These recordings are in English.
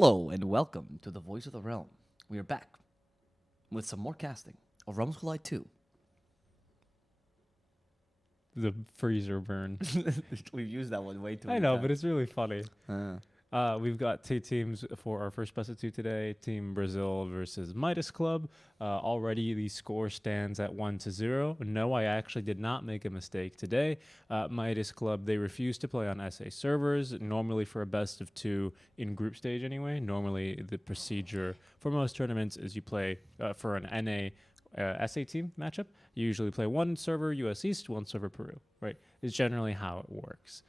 Hello and welcome to the Voice of the Realm. We are back with some more casting of Realms Collide 2. The freezer burn. We've used that one way too I many know, times. but it's really funny. Uh, We've got two teams for our first best of two today. Team Brazil versus Midas Club. Already the score stands at 1-0. No, I actually did not make a mistake today. Midas Club, they refuse to play on SA servers. Normally for a best of two in group stage anyway. Normally the procedure for most tournaments is you play for an NA SA team matchup. You usually play one server US East, one server Peru, right? It's generally how it works.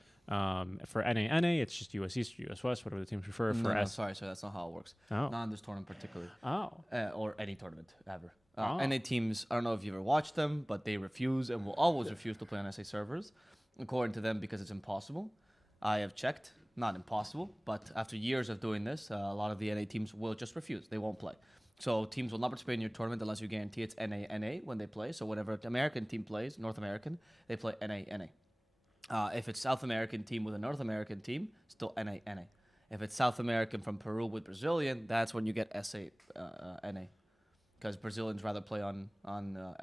For NA, it's just US East or US West, whatever the teams prefer. no, sorry, that's not how it works. Oh. Not in this tournament particularly. Oh. Or any tournament ever. Oh. NA teams, I don't know if you've ever watched them, but they refuse and will always refuse to play on SA servers, according to them, because it's impossible. I have checked, not impossible, but after years of doing this, a lot of the NA teams will just refuse. They won't play. So teams will not participate in your tournament unless you guarantee it's NA when they play. So whenever an American team plays, North American, they play NA. If it's South American team with a North American team, still NA. If it's South American from Peru with Brazilian, that's when you get NA. Because Brazilians rather play on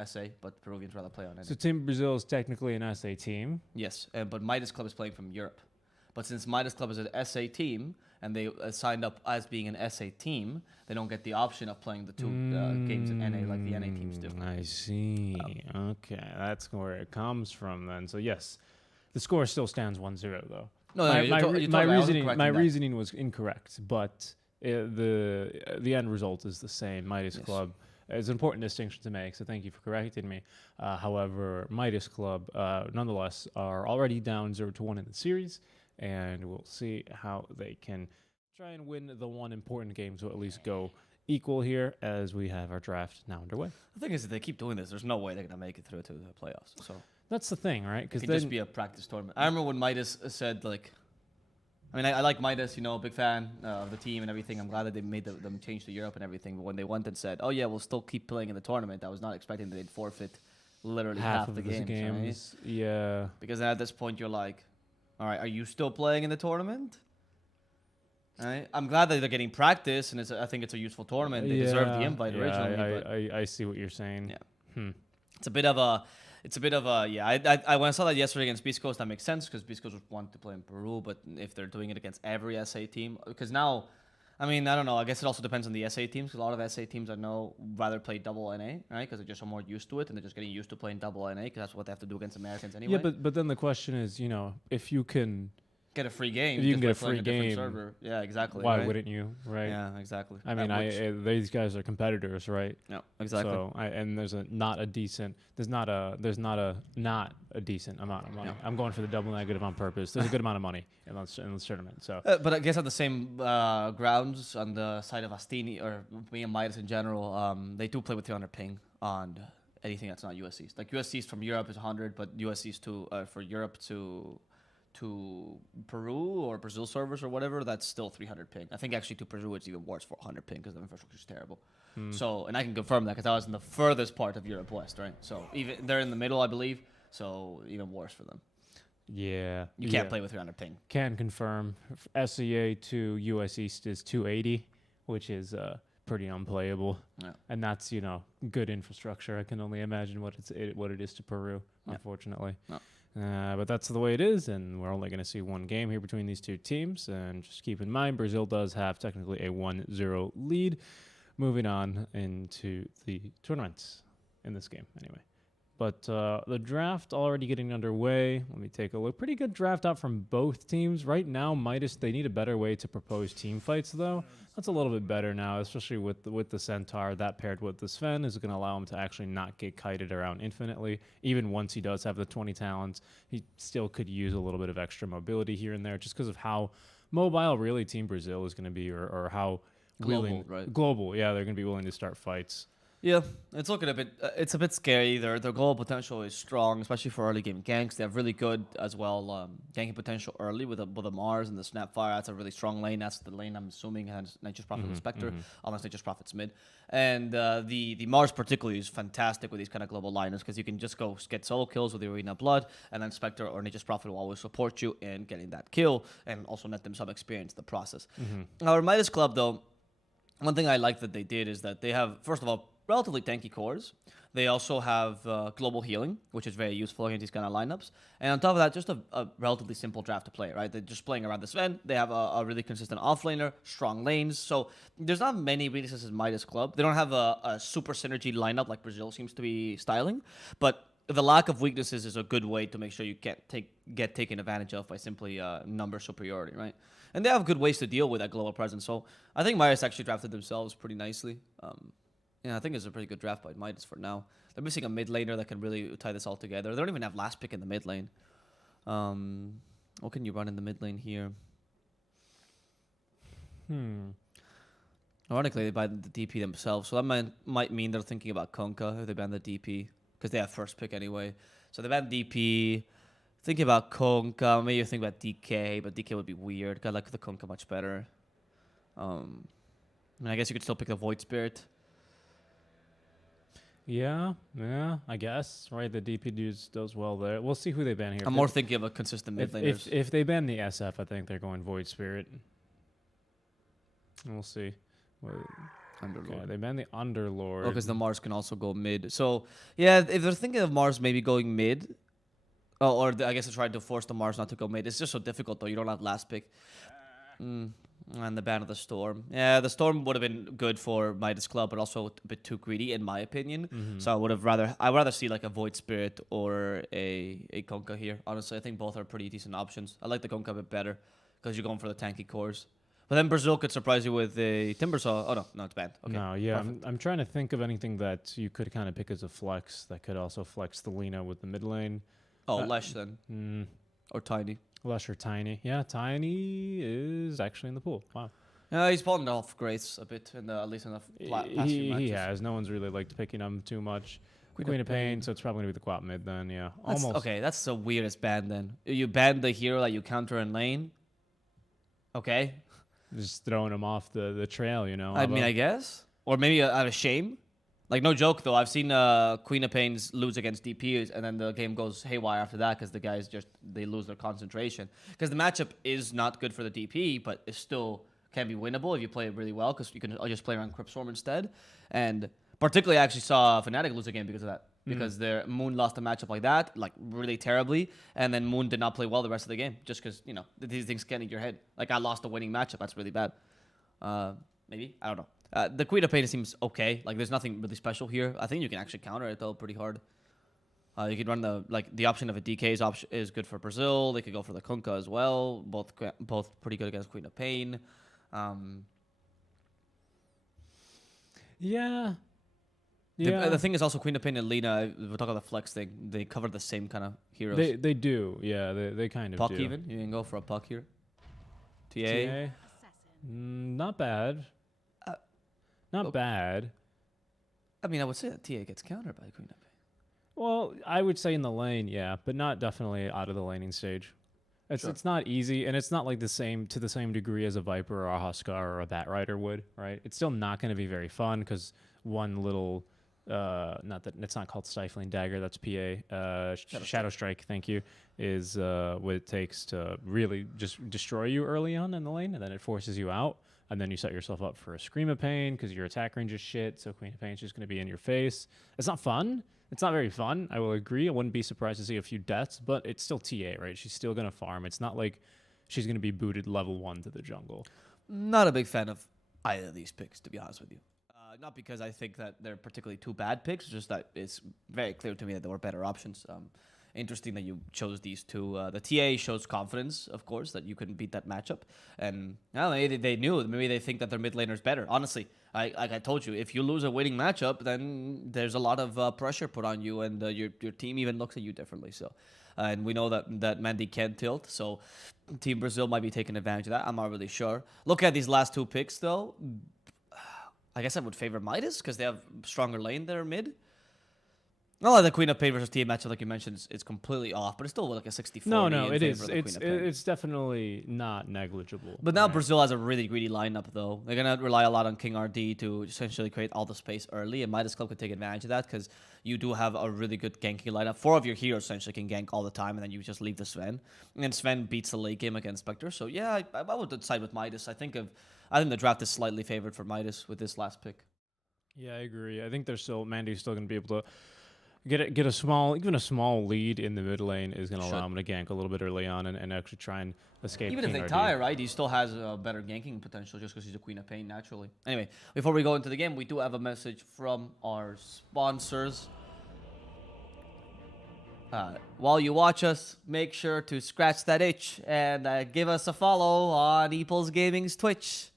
SA, but Peruvians rather play on NA. So Team Brazil is technically an SA team. Yes, but Midas Club is playing from Europe. But since Midas Club is an SA team, and they signed up as being an SA team, they don't get the option of playing the two games in NA like the NA teams do. I see. Okay, that's where it comes from then. So yes, the score still stands 1-0 though. My reasoning was incorrect, but the end result is the same. Midas Club. It's an important distinction to make, so thank you for correcting me. However, Midas Club, nonetheless, are already down 0-1 in the series, and we'll see how they can try and win the one important game to at least go equal here as we have our draft now underway. The thing is, if they keep doing this, there's no way they're going to make it through to the playoffs. So that's the thing, right? Because it could just be a practice tournament. I remember when Midas said, like, I mean, I like Midas, big fan of the team and everything. I'm glad that they made them change to Europe and everything. But when they went and said, oh, yeah, we'll still keep playing in the tournament, I was not expecting that they'd forfeit literally half the games. Right? Yeah. Because then at this point, you're like, all right, are you still playing in the tournament? Right? I'm glad that they're getting practice, and I think it's a useful tournament. They deserve the invite originally. I see what you're saying. Yeah. It's a bit of a... I when I saw that yesterday against Beast Coast, that makes sense because Beast Coast would want to play in Peru, but if they're doing it against every SA team, because now, I mean, I don't know. I guess it also depends on the SA teams. Because a lot of SA teams I know rather play double NA, right? Because they're just more used to it, and they're just getting used to playing double NA because that's what they have to do against Americans anyway. Yeah, but then the question is, if you can get a free game, if you can get a free game, server. Yeah, exactly. Why wouldn't you, right? Yeah, exactly. I mean, these guys are competitors, right? Yeah, exactly. So, there's not a decent amount of money. No. I'm going for the double negative on purpose. There's a good amount of money in this tournament. So, but I guess on the same grounds on the side of Astini or me and Midas in general, they do play with 300 ping on anything that's not US East. Like US East from Europe is 100, but US East for Europe to Peru or Brazil servers or whatever, that's still 300 ping. I think actually to Peru it's even worse for 100 ping because the infrastructure is terrible. So, and I can confirm that because I was in the furthest part of Europe West, right? So even they're in the middle, I believe. So even worse for them. Yeah, you can't play with 300 ping. Can confirm. SEA to US East is 280, which is pretty unplayable. Yeah. And that's good infrastructure. I can only imagine what it is to Peru, unfortunately. No. But that's the way it is, and we're only going to see one game here between these two teams. And just keep in mind, Brazil does have technically a 1-0 lead. Moving on into the tournament in this game, anyway. But the draft already getting underway. Let me take a look. Pretty good draft out from both teams. Right now, Midas, they need a better way to propose team fights, though. That's a little bit better now, especially with the Centaur. That paired with the Sven is going to allow him to actually not get kited around infinitely. Even once he does have the 20 talents, he still could use a little bit of extra mobility here and there just because of how mobile really Team Brazil is going to be or how global, right? Global, yeah, they're going to be willing to start fights. Yeah, it's looking a bit. It's a bit scary. Their global potential is strong, especially for early game ganks. They have really good as well ganking potential early with a Mars and the Snapfire. That's a really strong lane. That's the lane I'm assuming has Nature's Prophet with Spectre, unless Nature's Prophet's mid. And the Mars particularly is fantastic with these kind of global liners because you can just go get solo kills with the Arena Blood, and then Spectre or Nature's Prophet will always support you in getting that kill and also net them some experience in the process. Our Midas Club though. One thing I like that they did is that they have, first of all, relatively tanky cores. They also have global healing, which is very useful against these kind of lineups. And on top of that, just a relatively simple draft to play, right? They're just playing around the Sven. They have a really consistent offlaner, strong lanes. So there's not many weaknesses in Midas Club. They don't have a super synergy lineup like Brazil seems to be styling. But the lack of weaknesses is a good way to make sure you get taken advantage of by simply number superiority, right? And they have good ways to deal with that global presence. So I think Midas actually drafted themselves pretty nicely. Yeah, I think it's a pretty good draft by Midas for now. They're missing a mid laner that can really tie this all together. They don't even have last pick in the mid lane. What can you run in the mid lane here? Ironically, they ban the DP themselves, so that might mean they're thinking about Konka if they ban the DP, because they have first pick anyway. So they ban DP. Thinking about Konka, maybe you think about DK, but DK would be weird. I like the Konka much better. I mean, I guess you could still pick the Void Spirit. Yeah, I guess. Right, the DP does well there. We'll see who they ban here. I'm more thinking of a consistent mid laners. If they ban the SF, I think they're going Void Spirit. We'll see. Underlord. Okay, they ban the Underlord. Oh, because the Mars can also go mid. So, yeah, if they're thinking of Mars maybe going mid, I guess they're trying to force the Mars not to go mid. It's just so difficult, though. You don't have last pick. And the ban of the Storm. Yeah, the Storm would have been good for Midas Club, but also a bit too greedy, in my opinion. So I'd rather see like a Void Spirit or a Konka here. Honestly, I think both are pretty decent options. I like the Konka a bit better because you're going for the tanky cores. But then Brazil could surprise you with a Timbersaw. Oh, no, it's banned. Okay. No, yeah, I'm trying to think of anything that you could kind of pick as a flex that could also flex the Lina with the mid lane. Oh, Lesh then. Or Tiny. Lesh or Tiny. Yeah, Tiny is actually in the pool. Wow. He's fallen off Grace a bit, at least in the past few matches. He has. No one's really liked picking him too much. Queen of Pain, so it's probably going to be the Quap mid then, yeah. Almost. Okay, that's the weirdest ban then. You ban the hero that you counter in lane. Okay. Just throwing him off the trail, you know. I mean, I guess. Or maybe out of shame. Like, no joke, though. I've seen Queen of Pains lose against DPs, and then the game goes haywire after that because the guys they lose their concentration. Because the matchup is not good for the DP, but it still can be winnable if you play it really well because you can just play around Cryptstorm instead. And particularly, I actually saw Fnatic lose a game because of that. Because their Moon lost a matchup like that, like really terribly, and then Moon did not play well the rest of the game just because, these things get in your head. Like, I lost a winning matchup. That's really bad. Maybe? I don't know. The Queen of Pain seems okay. Like, there's nothing really special here. I think you can actually counter it, though, pretty hard. You could run the option of a DK is good for Brazil. They could go for the Kunkka as well. Both pretty good against Queen of Pain. Yeah. The thing is also Queen of Pain and Lina, we're talking about the flex thing, they cover the same kind of heroes. They do, yeah, they kind of Puck do. even? You can go for a Puck here. TA? Not bad. Not bad. I mean, I would say that TA gets countered by Queen of Pain. Well, I would say in the lane, yeah, but not definitely out of the laning stage. It's not easy, and it's not like to the same degree as a Viper or a Huskar or a Bat Rider would, right? It's still not going to be very fun because one little... not that it's not called Stifling Dagger, that's PA. Shadow Strike, thank you, is what it takes to really just destroy you early on in the lane, and then it forces you out, and then you set yourself up for a Scream of Pain because your attack range is shit, so Queen of Pain is just going to be in your face. It's not fun. It's not very fun, I will agree. I wouldn't be surprised to see a few deaths, but it's still TA, right? She's still going to farm. It's not like she's going to be booted level 1 to the jungle. Not a big fan of either of these picks, to be honest with you. Not because I think that they're particularly two bad picks, just that it's very clear to me that there were better options. Interesting that you chose these two. The TA shows confidence, of course, that you can beat that matchup. And maybe they knew. Maybe they think that their mid laner is better. Honestly, like I told you, if you lose a winning matchup, then there's a lot of pressure put on you, and your team even looks at you differently. So, and we know that Mandy can tilt. So, Team Brazil might be taking advantage of that. I'm not really sure. Look at these last two picks, though. I guess I would favor Midas because they have stronger lane there mid. Not like the Queen of Pain versus TM matchup, like you mentioned, it's completely off, but it's still like a 60-40 No, in it favor is. of the Queen of Pain. It's definitely not negligible. But now right? Brazil has a really greedy lineup, though. They're going to rely a lot on King RD to essentially create all the space early, and Midas Club could take advantage of that because you do have a really good ganking lineup. 4 of your heroes essentially can gank all the time, and then you just leave the Sven. And then Sven beats the late game against Spectre. So yeah, I would side with Midas. I think the draft is slightly favored for Midas with this last pick. Yeah, I agree. I think Mandy's still going to be able to get a small lead in the mid lane is going to allow him to gank a little bit early on and actually try and escape. Even King if they RD. tie, right, he still has a better ganking potential just because he's a Queen of Pain naturally. Anyway, before we go into the game, we do have a message from our sponsors. While you watch us, make sure to scratch that itch and give us a follow on Eeples Gaming's Twitch.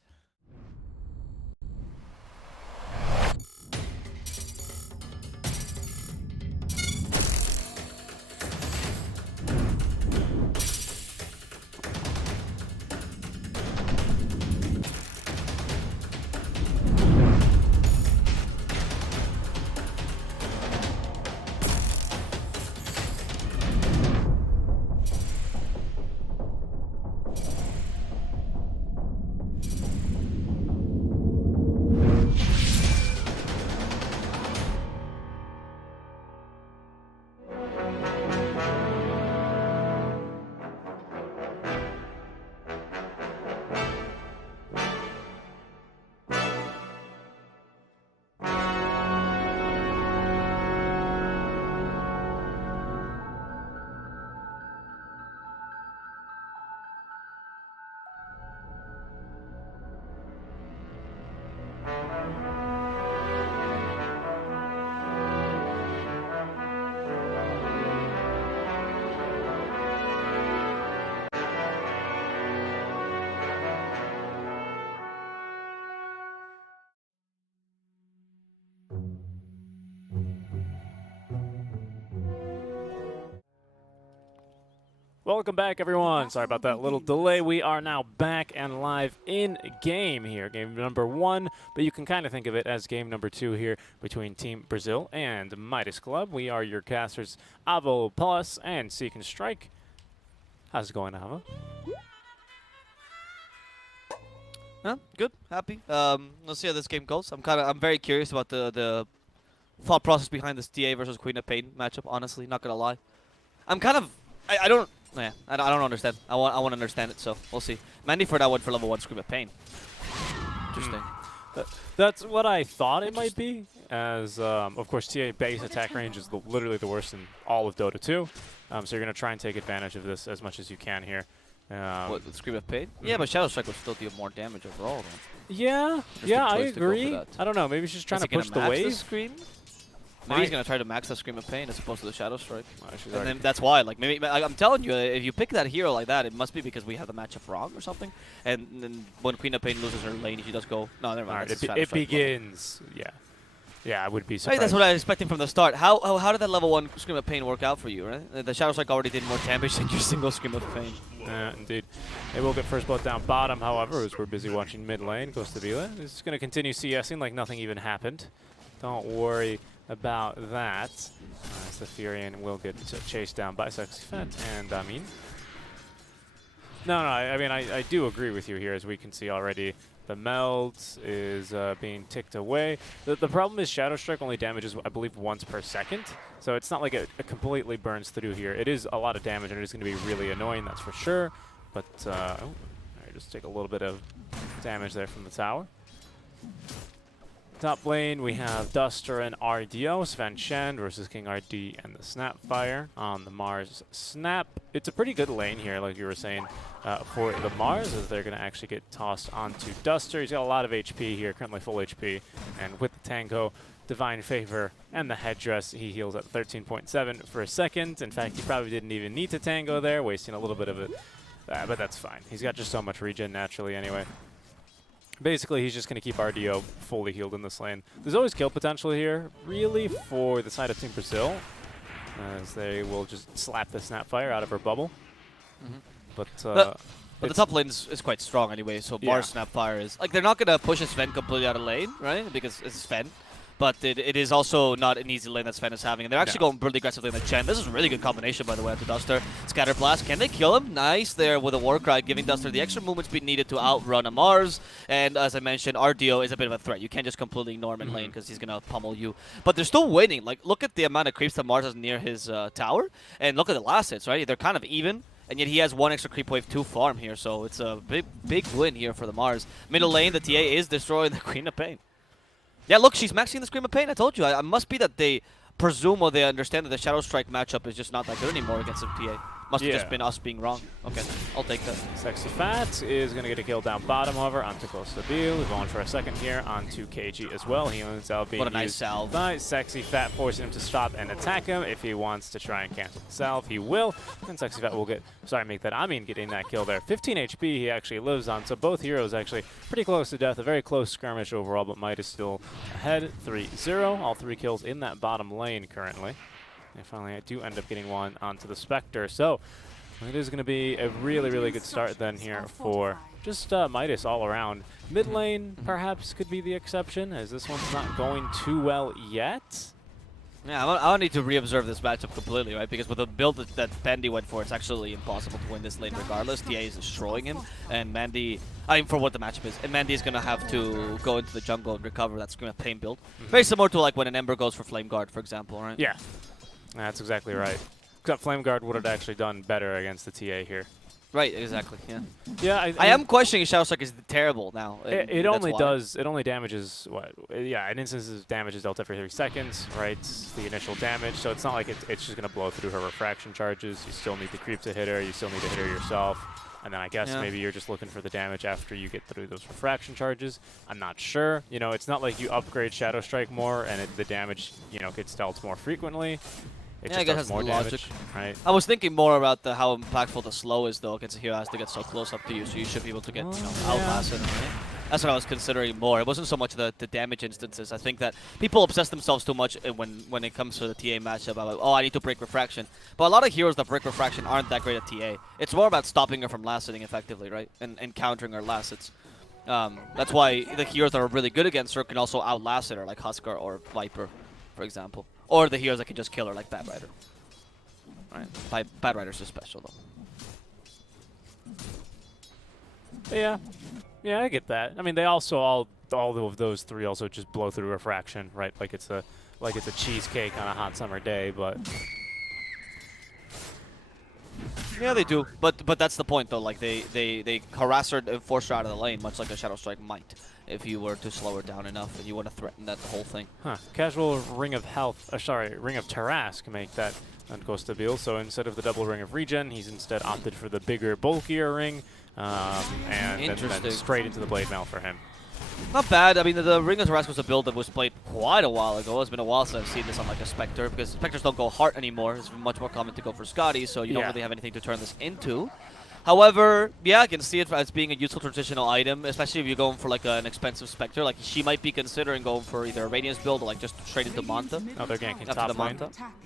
Welcome back, everyone. Sorry about that little delay. We are now back and live in game here, game number 1, but you can kind of think of it as game number 2 here between Team Brazil and Midas Club. We are your casters, Avo Plus and Seek and Strike. How's it going, Avo? Good, happy. Let's see how this game goes. I'm very curious about the thought process behind this TA versus Queen of Pain matchup. Honestly, not gonna lie, I don't. Yeah, I don't understand. I want to understand it. So we'll see. Mandy for that one for level 1 Scream of Pain. Interesting. That's what I thought it might be, as of course TA base attack range is literally the worst in all of Dota 2. So you're gonna try and take advantage of this as much as you can here. What, the Scream of Pain? Yeah, but Shadow Strike would still deal more damage overall. Though. Yeah, I agree. I don't know. Maybe she's trying to push the wave. Scream? Maybe he's gonna try to max the Scream of Pain as opposed to the Shadow Strike. And then that's why, like, maybe I'm telling you, if you pick that hero like that, it must be because we have the matchup wrong or something. And then when Queen of Pain loses her lane, she does go. No, never mind. It begins. Yeah, I would be surprised. Hey, that's what I was expecting from the start. How did that level 1 Scream of Pain work out for you, right? The Shadow Strike already did more damage than your single Scream of Pain. Yeah, indeed. They will get first blood down bottom, however, as we're busy watching mid lane. Costa Vila is going to continue CSing like nothing even happened. Don't worry about that. As the Furion will get chased down by Sexy Fett and Amin. I mean, I do agree with you here, as we can see already. The meld is being ticked away. The problem is Shadow Strike only damages, I believe, once per second. So it's not like it completely burns through here. It is a lot of damage, and it is going to be really annoying, that's for sure. But, just take a little bit of damage there from the tower. Top lane, we have Duster and RDO, Sven Shen versus King RD and the Snapfire on the Mars Snap. It's a pretty good lane here, like you were saying, for the Mars, as they're going to actually get tossed onto Duster. He's got a lot of HP here, currently full HP, and with the Tango, Divine Favor, and the Headdress, he heals at 13.7 for a second. In fact, he probably didn't even need to Tango there, wasting a little bit of it, but that's fine. He's got just so much regen naturally anyway. Basically, he's just going to keep RDO fully healed in this lane. There's always kill potential here, really, for the side of Team Brazil, as they will just slap the Snapfire out of her bubble. But But the top lane is quite strong anyway, so Mars Snapfire is... Like, they're not going to push a Sven completely out of lane, right? Because it's Sven. But it is also not an easy lane that Sven is having. And they're actually going really aggressively in the Chen. This is a really good combination, by the way, to Duster. Scatter Blast. Can they kill him? Nice there with a Warcry, giving Duster the extra movement speed needed to outrun a Mars. And as I mentioned, RDO is a bit of a threat. You can't just completely ignore him in lane because he's going to pummel you. But they're still winning. Like, look at the amount of creeps that Mars has near his tower. And look at the last hits, right? They're kind of even. And yet he has one extra creep wave to farm here. So it's a big win here for the Mars. Middle lane, the TA is destroying the Queen of Pain. Yeah, look, she's maxing the Scream of Pain. I told you. I must be that they presume or they understand that the Shadow Strike matchup is just not that good anymore against the TA. Must have just been us being wrong. Okay, I'll take that. Sexy Fat is going to get a kill down bottom, however, onto Costabil. We're going for a second here onto KG as well. Healing salve being What a nice salve. By Sexy Fat, forcing him to stop and attack him. If he wants to try and cancel the salve, he will. And Sexy Fat will get, getting that kill there. 15 HP he actually lives on, so both heroes actually pretty close to death. A very close skirmish overall, but Midas still ahead, 3-0. All 3 kills in that bottom lane currently. And finally, I do end up getting one onto the Spectre. So it is going to be a really good start then here for just Midas all around. Mid lane perhaps could be the exception, as this one's not going too well yet. Yeah, I'll need to re-observe this matchup completely, right? Because with the build that Mandy went for, it's actually impossible to win this lane regardless. TA is destroying him, and Mandy, for what the matchup is, and Mandy is going to have to go into the jungle and recover that Scream of Pain build. Very similar to like when an Ember goes for Flame Guard, for example, right? Yeah. That's exactly right. Except Flame Guard would have actually done better against the TA here. Right, exactly, yeah. Yeah, I am questioning Shadow Strike is terrible now. It only damages, what? Yeah, an instance's damage is dealt every 3 seconds, right? It's the initial damage, so it's not like it's just going to blow through her refraction charges. You still need the creep to hit her, you still need to hit her yourself. And then I guess maybe you're just looking for the damage after you get through those refraction charges. I'm not sure. You know, it's not like you upgrade Shadow Strike more and the damage, gets dealt more frequently. It just does more damage, right? I was thinking more about how impactful the slow is, though, against a hero has to get so close up to you, so you should be able to get, outlasted. Right? That's what I was considering more. It wasn't so much the damage instances. I think that people obsess themselves too much when it comes to the TA matchup. About, oh, I need to break refraction. But a lot of heroes that break refraction aren't that great at TA. It's more about stopping her from last hitting effectively, right? And countering her last hits. That's why the heroes that are really good against her can also outlast her, like Huskar or Viper, for example. Or the heroes that can just kill her, like Bad Rider. Right? Bad Rider's just special, though. Yeah, I get that. I mean, they also all of those 3 also just blow through refraction, right? Like it's a cheesecake on a hot summer day, but yeah, they do. But that's the point, though. Like they harass her and force her out of the lane, much like a Shadow Strike might, if you were to slow her down enough and you want to threaten that whole thing. Huh. Casual Ring of Health, Ring of Tarask make that on Costabil. So instead of the double Ring of Regen, he's instead opted for the bigger, bulkier ring, and then straight into the Blade Mail for him. Not bad. I mean, the Ring of Tarask was a build that was played quite a while ago. It's been a while since I've seen this on like a Spectre, because Spectres don't go Heart anymore. It's much more common to go for Scotty, so you don't really have anything to turn this into. However, yeah, I can see it as being a useful transitional item, especially if you're going for like an expensive Spectre. Like, she might be considering going for either a Radiance build or like just straight into Manta. Oh, they're ganking top lane.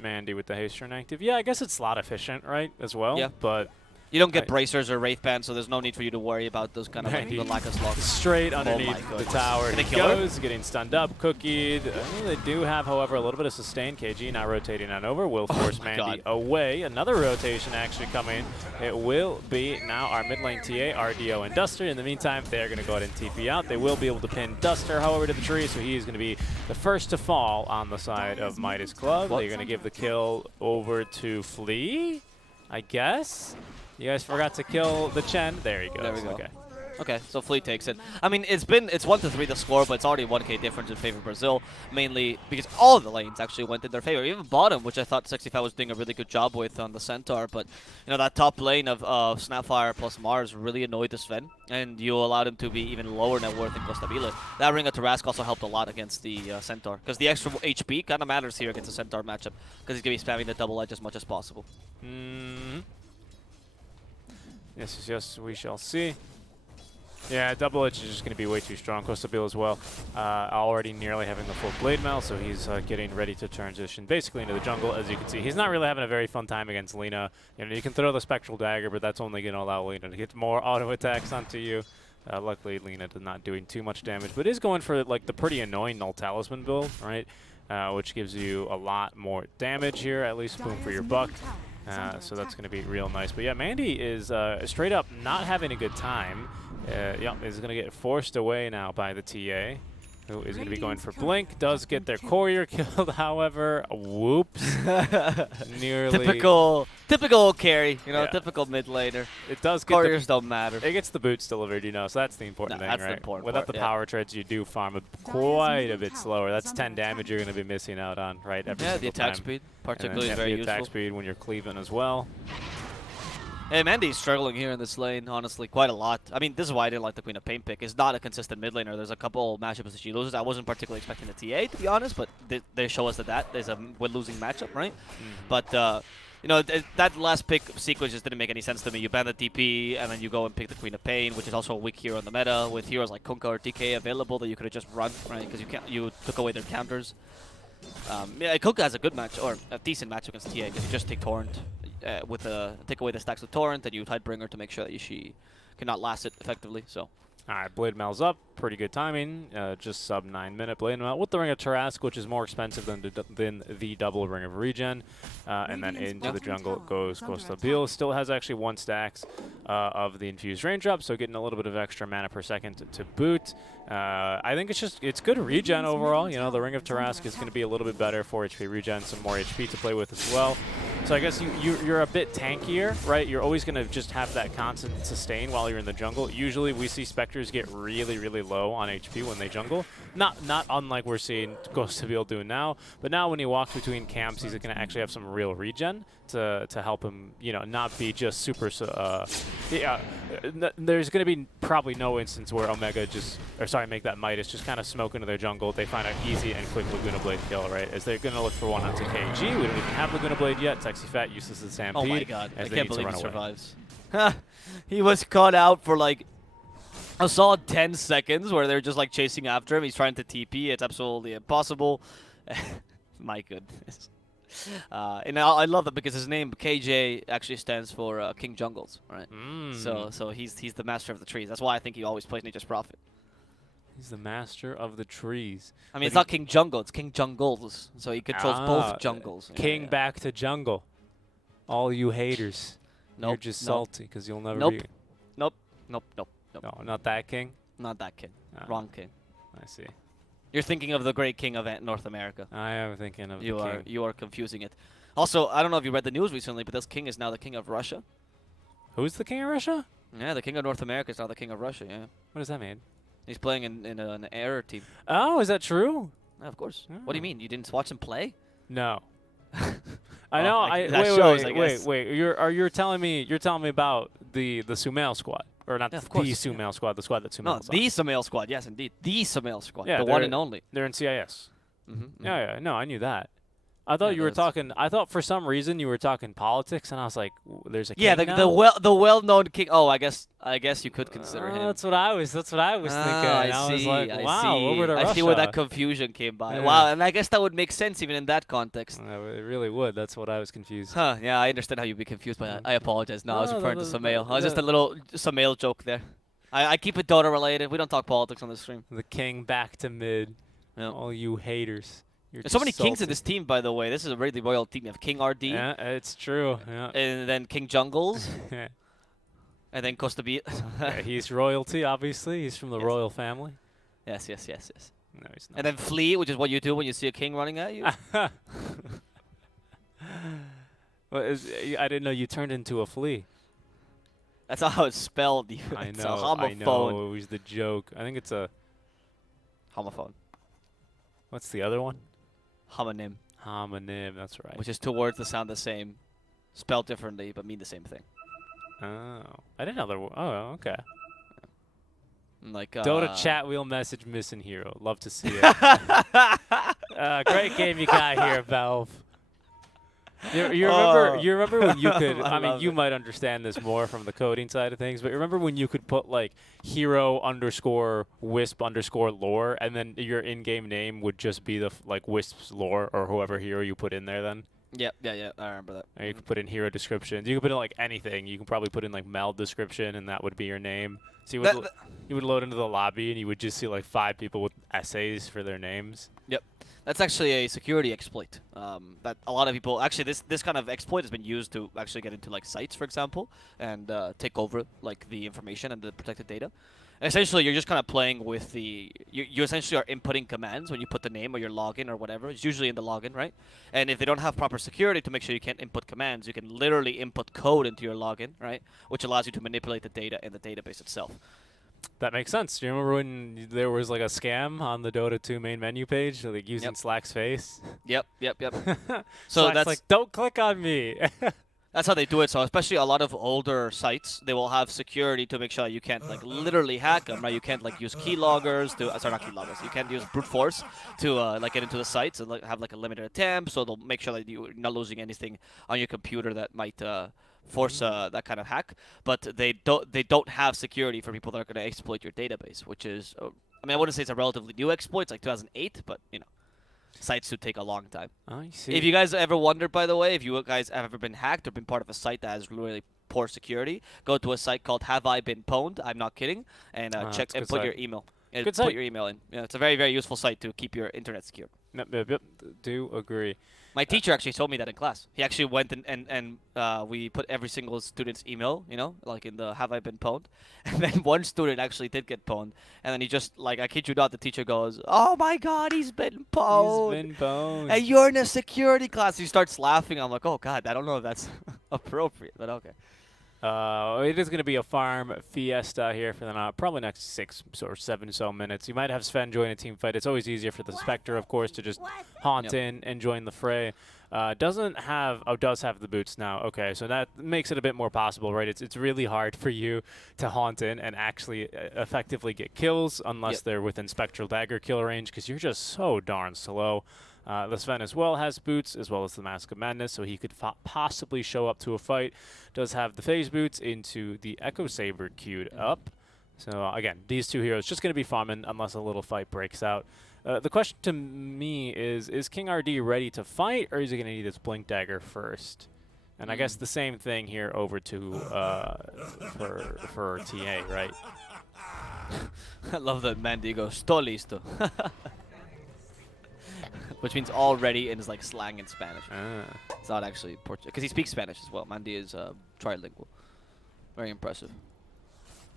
Mandy with the haste turn active. Yeah, I guess it's slot efficient, right, as well. Yeah. But you don't get bracers or Wraith Band, so there's no need for you to worry about those kind of like, the lack of slots. Straight underneath the tower he goes, getting stunned up, cookied. They do have, however, a little bit of sustain. KG now rotating on over, will force Mandy away. Another rotation actually coming. It will be now our mid lane TA, RDO, and Duster. In the meantime, they're going to go ahead and TP out. They will be able to pin Duster, however, to the tree, so he is going to be the first to fall on the side of Midas Club. They're going to give the kill over to Flea, I guess. You guys forgot to kill the Chen. There he goes. There we go. Okay. Okay, so Fleet takes it. I mean, it's 1-3 the score, but it's already 1k difference in favor of Brazil, mainly because all of the lanes actually went in their favor. Even bottom, which I thought 65 was doing a really good job with on the Centaur, but that top lane of Snapfire plus Mars really annoyed the Sven, and you allowed him to be even lower net worth than Costabile. That Ring of Tarask also helped a lot against the Centaur, because the extra HP kind of matters here against the Centaur matchup, because he's going to be spamming the double edge as much as possible. Yes, we shall see. Yeah, Double Edge is just going to be way too strong. Kostabil as well, already nearly having the full blade mail, so he's getting ready to transition basically into the jungle. As you can see, he's not really having a very fun time against Lina. You know, you can throw the Spectral Dagger, but that's only going to allow Lina to get more auto attacks onto you. Luckily, Lina is not doing too much damage, but is going for like the pretty annoying Null Talisman build, right? Which gives you a lot more damage here, at least boom for your buck. So that's going to be real nice. But yeah, Mandy is straight up not having a good time. Yep, is going to get forced away now by the TA, who is going to be going for Blink. Does get their courier killed, however. Whoops. Nearly. Typical carry, you know, Yeah. typical mid laner. It does get Couriers don't matter. it gets the boots delivered, you know, so that's the important No, thing, that's the right? important Without part, the yeah. power treads, you do farm quite a bit slower. That's 10 damage you're going to be missing out on, right? Every Yeah, single the attack time. speed, And particularly, then is very the attack useful. speed when you're cleaving as well. Hey, Mandy's struggling here in this lane, honestly, quite a lot. I mean, this is why I didn't like the Queen of Pain pick. It's not a consistent mid laner. There's a couple matchups that she loses. I wasn't particularly expecting the TA, to be honest, but they show us that there's a win-losing matchup, right? But, you know, that last pick sequence just didn't make any sense to me. You ban the DP, and then you go and pick the Queen of Pain, which is also a weak hero in the meta, with heroes like Kunkka or DK available that you could have just run, right? Because you took away their counters. Yeah, Kunkka has a good match, or a decent match against TA, because you just take Torrent take away the stacks with Torrent, and you Tidebringer to make sure that she cannot last it effectively. So. All right, Blade Mail's up. Pretty good timing. Just sub 9-minute Blade Mail with the Ring of Tarask, which is more expensive than the double Ring of Regen. And then into the jungle goes Kostabil. Still has actually 1 stacks of the Infused Raindrop, so getting a little bit of extra mana per second to boot. I think it's good regen overall. You know, the Ring of Tarask is going to be a little bit better for HP regen, some more HP to play with as well. So I guess you're a bit tankier, right? You're always going to just have that constant sustain while you're in the jungle. Usually we see Spectres get really, really low on HP when they jungle. Not unlike we're seeing Kostabil doing now, but now when he walks between camps, he's going to actually have some real regen to help him, you know, not be just super. There's going to be probably no instance where Omega make that Midas just kind of smoke into their jungle. They find an easy and quick Laguna Blade kill, right? As they're going to look for one onto KG. We don't even have Laguna Blade yet. Sexy Fat uses the Stampede. Oh my god, I as they can't need to believe he run away. survives. He was caught out for like a solid 10 seconds where they're just like chasing after him. He's trying to TP. It's absolutely impossible. My goodness. And I love that because his name KJ actually stands for King Jungles, right? So he's the master of the trees. That's why I think he always plays Nature's Prophet. He's the master of the trees. I mean, it's not King Jungle, it's King Jungles. So he controls both jungles. King back to jungle. All you haters. Nope. You're just salty because you'll never Nope. be. Nope. No, not that king. Not that king. Ah. Wrong king. I see. You're thinking of the great king of North America. I am thinking of the king. You are confusing it. Also, I don't know if you read the news recently, but this king is now the king of Russia. Who's the king of Russia? Yeah, the king of North America is now the king of Russia. Yeah, What does that mean? he's playing in an air team. Oh, is that true? Yeah, of course. What do you mean? You didn't watch him play? No. I Well, know. that shows, I Wait. guess. You're telling me about the Sumail squad, or not Yeah, of the course. Sumail squad, the squad that Sumail. No, the Sumail squad. Yes, indeed, the Sumail squad. Yeah, the one they're- and only. They're in CIS. Mm-hmm. Yeah. No, I knew that. I thought Yeah, you were that's- talking. I thought for some reason you were talking politics, and I was like, "There's a king Yeah, now?" the well-known king. Oh, I guess you could consider him. That's what I was thinking. I I was like, I "Wow, see. over to I Russia." see where that confusion came by. Yeah. Wow, and I guess that would make sense even in that context. It really would. That's what I was confused. Huh, yeah, I understand how you'd be confused, but I apologize. No, I was No, referring to no, Sumail. I was just no. a little Sumail joke there. I keep it Dota related. We don't talk politics on this stream. The king back to mid. Yeah. All you haters. You're There's so many just kings in salty. this team, by the way. This is a really royal team. You have King RD, Yeah, it's true. Yeah. and then King Jungles, and then Kostabil. Yeah, he's royalty, obviously. He's from the Yes. royal family. yes. No, he's not. And then Flee, which is what you do when you see a king running at you. I didn't know you turned into a flea. That's how it's spelled. I It's know. a homophone. I know. It was the joke. I think it's a. Homophone. What's the other one? Homonym, Homonym. That's right. which is two words that sound the same, spelled differently, but mean the same thing. Oh, I didn't know there were. Oh, okay. Like Dota chat wheel message missing hero. Love to see it. Great game you got here, Valve. You remember when you could, I mean, love you it. might understand this more from the coding side of things, but remember when you could put like hero underscore wisp underscore lore, and then your in-game name would just be the like wisp's lore or whoever hero you put in there then? Yeah. I remember that. Or you could put in hero descriptions. You could put in like anything. You can probably put in like Mel description, and that would be your name. So you would load into the lobby, and you would just see like 5 people with essays for their names. Yep. That's actually a security exploit. That a lot of people actually this kind of exploit has been used to actually get into like sites, for example, and take over like the information and the protected data. And essentially, you're just kind of playing with the you essentially are inputting commands when you put the name or your login or whatever. It's usually in the login, right? And if they don't have proper security to make sure you can't input commands, you can literally input code into your login, right? Which allows you to manipulate the data in the database itself. That makes sense. Do you remember when there was like a scam on the Dota 2 main menu page, like using Yep. Slack's face? Yep. So Slack's that's like, don't click on me. That's how they do it. So especially a lot of older sites, they will have security to make sure you can't like literally hack them, right? You can't like use keyloggers to, sorry, not keyloggers. You can't use brute force to like get into the sites and like, have like a limited attempt. So they'll make sure that you're not losing anything on your computer that might force that kind of hack. But they don't have security for people that are going to exploit your database, which is, I mean, I wouldn't say it's a relatively new exploit. It's like 2008, but you know. Sites do take a long time. I see. If you guys ever wondered, by the way, if you guys have ever been hacked or been part of a site that has really poor security, go to a site called Have I Been Pwned? I'm not kidding, and check that's a and good put site. your email. Good Put site. your email in. Yeah, it's a very, very useful site to keep your internet secure. Yep. Do agree. My teacher actually told me that in class. He actually went and we put every single student's email, you know, like in the Have I Been Pwned? And then one student actually did get pwned. And then he just, like, I kid you not, the teacher goes, "Oh my God, he's been pwned. He's been boned. And you're in a security class." He starts laughing. I'm like, oh God, I don't know if that's appropriate, but okay. It is going to be a farm fiesta here for the probably next 6 or 7 so minutes. You might have Sven join a team fight. It's always easier for the Spectre, of course, to just haunt in and join the fray. Does have the boots now. Okay, so that makes it a bit more possible, right? It's really hard for you to haunt in and actually effectively get kills unless they're within Spectral Dagger kill range, because you're just so darn slow. The Sven as well has boots, as well as the Mask of Madness, so he could possibly show up to a fight. Does have the phase boots into the Echo Saber queued up. So again, these two heroes just going to be farming unless a little fight breaks out. The question to me is King RD ready to fight, or is he going to need his Blink Dagger first? And I guess the same thing here over to for TA, right? I love that Mandigo. "Sto listo." Which means all ready and is like slang in Spanish. It's not actually Portuguese. Because he speaks Spanish as well. Mandi is trilingual. Very impressive.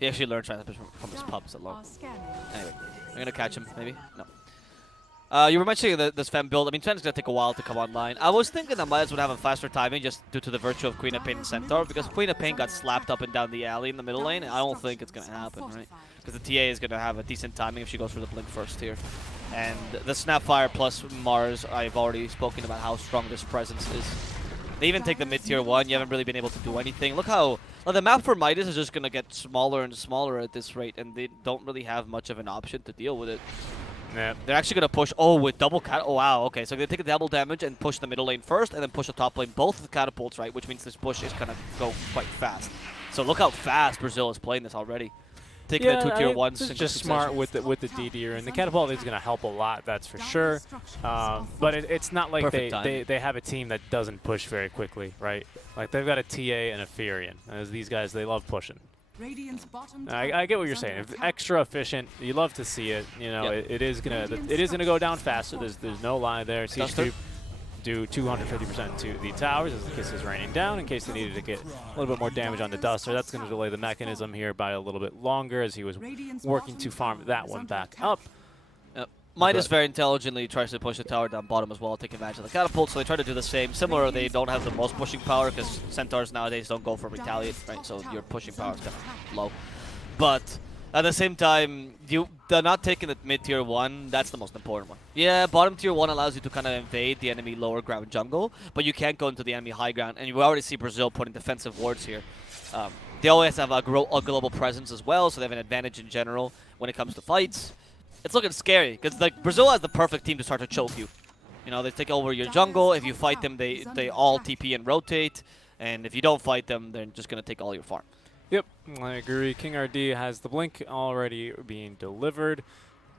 He actually learned Spanish from his pubs alone. Anyway, I'm going to catch him, maybe? No. You were mentioning the Sven build. I mean, Sven's going to take a while to come online. I was thinking that Midas would have a faster timing just due to the virtue of Queen of Pain and Centaur, because Queen of Pain got slapped up and down the alley in the middle lane, and I don't think it's going to happen, right? Because the TA is going to have a decent timing if she goes for the Blink first here. And the Snapfire plus Mars, I've already spoken about how strong this presence is. They even take the mid-tier 1. You haven't really been able to do anything. Look how... Well, the map for Midas is just going to get smaller and smaller at this rate, and they don't really have much of an option to deal with it. Yep. They're actually going to push... Oh, with double cat... Oh, wow. Okay, so they take the double damage and push the middle lane first, and then push the top lane. Both of the catapults, right? Which means this push is going to go quite fast. So look how fast Brazil is playing this already. Taking the 2 tier 1s. It's just smart with the DD, and the catapult is going to help a lot, that's for sure. But it's not like they have a team that doesn't push very quickly, right? Like they've got a TA and a Furion. As these guys, they love pushing. I get what you're saying. If extra efficient, you love to see it. You know, it is gonna go down faster. There's no lie there. Siege do 250% to the towers as the Kiss is raining down in case they needed to get a little bit more damage on the Duster. That's going to delay the mechanism here by a little bit longer as he was working to farm that one back up. Midas very intelligently tries to push the tower down bottom as well, take advantage of the catapult, so they try to do the same. Similar, they don't have the most pushing power because Centaurs nowadays don't go for retaliate, right? So your pushing power is kind of low. But at the same time, they're not taking the mid-tier 1. That's the most important one. Yeah, bottom tier 1 allows you to kind of invade the enemy lower ground jungle, but you can't go into the enemy high ground. And you already see Brazil putting defensive wards here. They always have a global presence as well, so they have an advantage in general when it comes to fights. It's looking scary, because like Brazil has the perfect team to start to choke you. You know, they take over your jungle. If you fight them, they all TP and rotate. And if you don't fight them, they're just going to take all your farm. Yep, I agree. King RD has the blink already being delivered.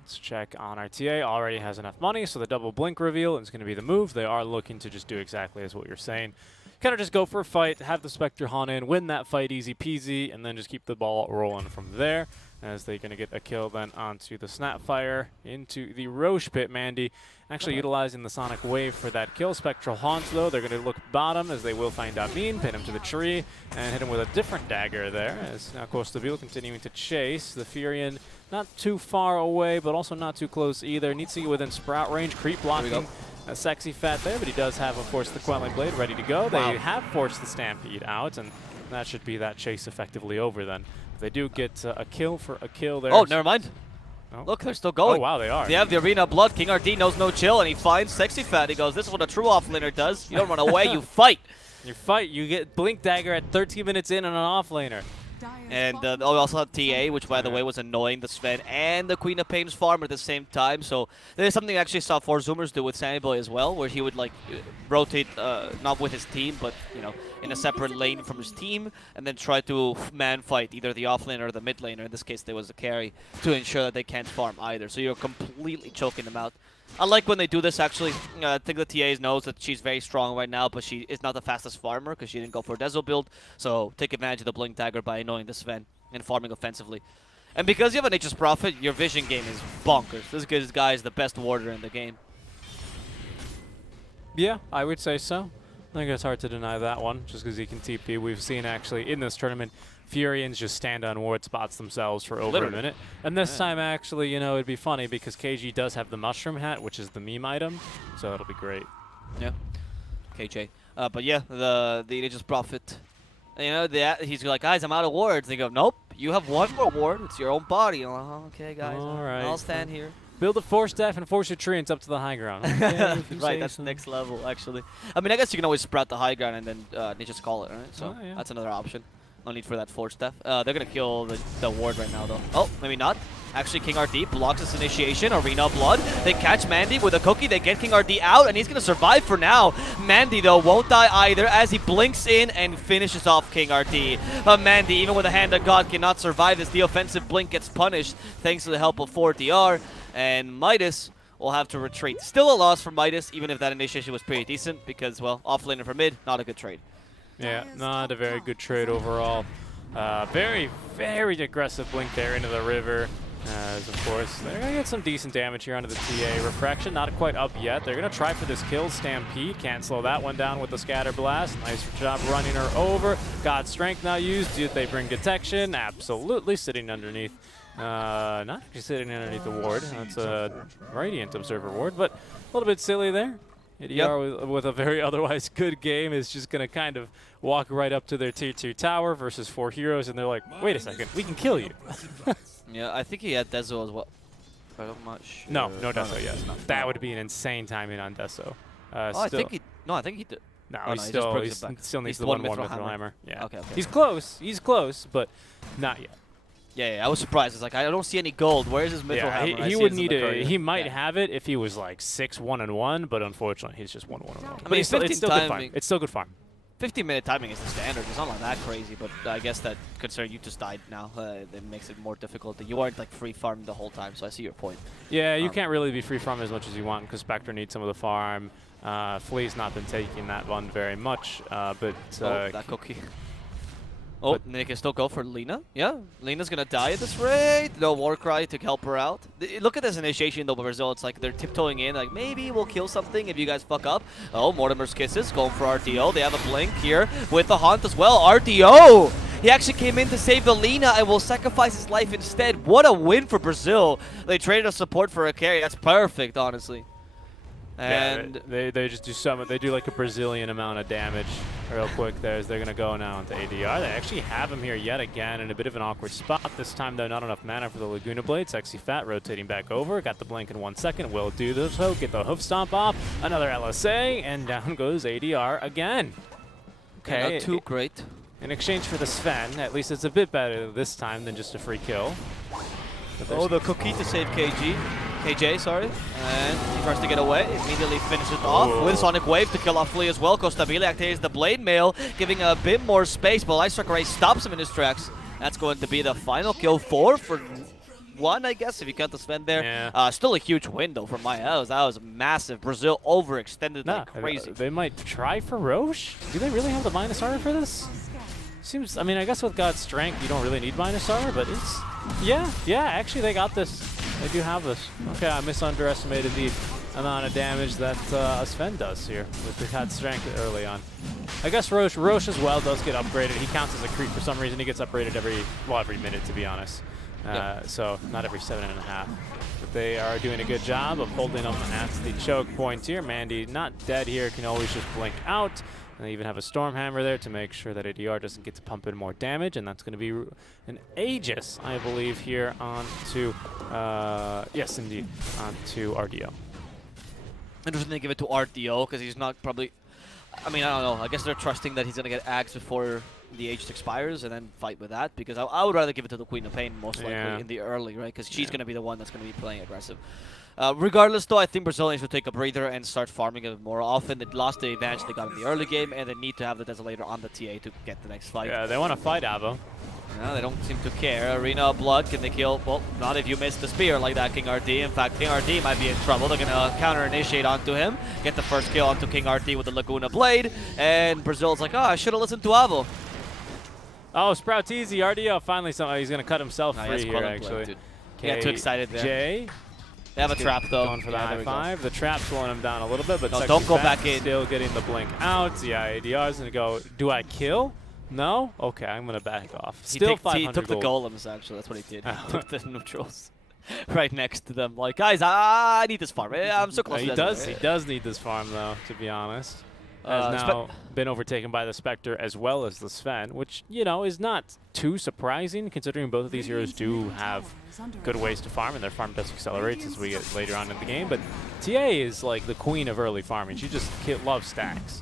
Let's check on our TA. Already has enough money, so the double blink reveal is going to be the move. They are looking to just do exactly as what you're saying. Kind of just go for a fight, have the Spectre Hunt in, win that fight easy peasy, and then just keep the ball rolling from there. As they're going to get a kill then onto the Snapfire, into the Roche pit. Mandy actually utilizing the Sonic Wave for that kill. Spectral Haunt, though, they're going to look bottom as they will find Amin, pin him to the tree, and hit him with a different dagger there. As now Costa Ville continuing to chase. The Furion not too far away, but also not too close either. Needs to get within Sprout range. Creep blocking a Sexy Fat there, but he does have, of course, the Quelling Blade ready to go. Wow. They have forced the Stampede out, and that should be that chase effectively over then. They do get a kill for a kill there. Oh, never mind. Oh. Look, they're still going. Oh, wow, they are. They have the Arena Blood. King RD knows no chill, and he finds Sexy Fat. He goes, this is what a true offlaner does. You don't run away, you fight. You fight. You get Blink Dagger at 13 minutes in on an offlaner. And we also have TA, which, by the way, was annoying the Sven and the Queen of Pain's farm at the same time. So there's something I actually saw 4Zoomers do with Sammy Boy as well, where he would, like, rotate, not with his team, but, you know, in a separate lane from his team, and then try to man-fight either the offlaner or the mid laner. In this case, there was the carry, to ensure that they can't farm either. So you're completely choking them out. I like when they do this, actually. I think the TA knows that she's very strong right now, but she is not the fastest farmer because she didn't go for a Dezo build. So take advantage of the Blink Dagger by annoying the Sven and farming offensively. And because you have a Nature's Prophet, your vision game is bonkers. This guy is the best warder in the game. Yeah, I would say so. I think it's hard to deny that one, just because he can TP. We've seen, actually, in this tournament, Furions just stand on ward spots themselves for over a minute. And this time, actually, you know, it'd be funny because KG does have the Mushroom Hat, which is the meme item, so that'll be great. Yeah, KJ. But yeah, the Nature's Prophet, you know, he's like, guys, I'm out of wards. They go, nope, you have one more ward. It's your own body. I'm like, oh, okay, guys, all right. I'll stand here. Build a force staff and force your treants up to the high ground. Okay, right, that's the next level, actually. I mean, I guess you can always sprout the high ground and then just call it, right? So yeah. That's another option. No need for that force staff. They're going to kill the ward right now, though. Oh, maybe not. Actually, King RD blocks his initiation. Arena Blood. They catch Mandy with a cookie. They get King RD out, and he's going to survive for now. Mandy, though, won't die either as he blinks in and finishes off King RD. But Mandy, even with a Hand of God, cannot survive as the offensive blink gets punished thanks to the help of 4DR. And Midas will have to retreat. Still a loss for Midas, even if that initiation was pretty decent, because, well, offlaner for mid, not a good trade. Yeah, not a very good trade overall. Very, very aggressive blink there into the river. As, of course, they're going to get some decent damage here onto the TA. Refraction not quite up yet. They're going to try for this kill. Stampede can't slow that one down with the Scatter Blast. Nice job running her over. God's Strength now used. Do they bring detection? Absolutely sitting underneath. Not actually sitting underneath the ward. That's a Radiant Observer ward, but a little bit silly there. ADR with a very otherwise good game is just going to kind of walk right up to their tier 2 tower versus 4 heroes, and they're like, wait a second, we can kill you. Yeah, I think he had Dezo as well. I'm not sure. No Dezo yet. That would be an insane timing on Dezo. I think he... No, I think he did. No, oh, he still needs the 1-1 Mithril Hammer. Yeah. Okay. He's close, but not yet. Yeah, I was surprised. It's like, I don't see any gold. Where's his Mithril Hammer? He would need it. He might have it if he was like 6-1-1, but unfortunately, he's just 1-1-1. I mean, it's still good farm. It's still good farm. 15-minute timing is the standard. It's not like that crazy, but I guess that concern you just died now. That makes it more difficult. You aren't like free farm the whole time, so I see your point. Yeah, you can't really be free farm as much as you want because Spectre needs some of the farm. Flea's not been taking that one very much, but that cookie. Oh, they can still go for Lina. Yeah, Lina's gonna die at this rate. No Warcry to help her out. Look at this initiation though, Brazil. It's like they're tiptoeing in, like maybe we'll kill something if you guys fuck up. Oh, Mortimer's Kisses going for RDO. They have a blink here with the Haunt as well. RDO! He actually came in to save the Lina and will sacrifice his life instead. What a win for Brazil. They traded a support for a carry. That's perfect, honestly. And yeah, they just do they do like a Brazilian amount of damage real quick there as they're going to go now into ADR. They actually have him here yet again in a bit of an awkward spot. This time, though, not enough mana for the Laguna Blade. Sexy Fat rotating back over. Got the blink in 1 second. Will do this. So get the hoof stomp off. Another LSA, and down goes ADR again. Okay. Not too great. In exchange for the Sven, at least it's a bit better this time than just a free kill. Oh, the cookie to save KG. KJ, sorry. And he tries to get away. Immediately finishes it off with Sonic Wave to kill off Flea as well. Costabile activates the Blade Mail, giving a bit more space, but Light Strike Ray stops him in his tracks. That's going to be the final kill. 4 for 1, I guess, if you count the Sven there. Yeah. Still a huge win, though, for Maya. That was massive. Brazil overextended like crazy. They might try for Roche. Do they really have the minus armor for this? Seems, I mean, I guess with God's strength, you don't really need minus armor, but it's, yeah, actually they got this. They do have this. Okay, I misunderestimated the amount of damage that Sven does here with the God's strength early on. I guess Roche as well does get upgraded. He counts as a creep for some reason. He gets upgraded every minute, to be honest. So not every 7.5. But they are doing a good job of holding them at the choke point here. Mandy not dead here, can always just blink out. And they even have a Stormhammer there to make sure that ADR doesn't get to pump in more damage, and that's going to be an Aegis, I believe, here onto, yes, indeed, onto RDO. Interesting to give it to RDO because he's not probably, I mean, I don't know. I guess they're trusting that he's going to get axed before the Aegis expires and then fight with that, because I would rather give it to the Queen of Pain most likely in the early, right? Because she's going to be the one that's going to be playing aggressive. Regardless, though, I think Brazilians should take a breather and start farming it more often. They lost the advantage they got in the early game, and they need to have the Desolator on the TA to get the next fight. Yeah, they want to fight Avo. No, they don't seem to care. Arena of Blood, can they kill? Well, not if you miss the spear like that, King RD. In fact, King RD might be in trouble. They're going to counter-initiate onto him, get the first kill onto King RD with the Laguna Blade, and Brazil's like, oh, I should have listened to Avo. Oh, Sprout's easy. RDO finally somehow he's going to cut himself free here, actually. Blade, got too excited there. Jay. They have a trap, though. Going for the high five. The trap's slowing him down a little bit, but no, don't go back in. Still getting the blink out. Yeah, ADR's going to go, do I kill? No? Okay, I'm going to back off. Still 500 He took the gold. golems, actually. That's what he did. He took the neutrals right next to them. Like, guys, I need this farm. I'm so close to that. He does need this farm, though, to be honest. Has now been overtaken by the Spectre as well as the Sven, which, you know, is not too surprising considering both of these heroes do have good ways to farm, and their farm does accelerate as we get later on in the game. But TA is like the queen of early farming. She just loves stacks.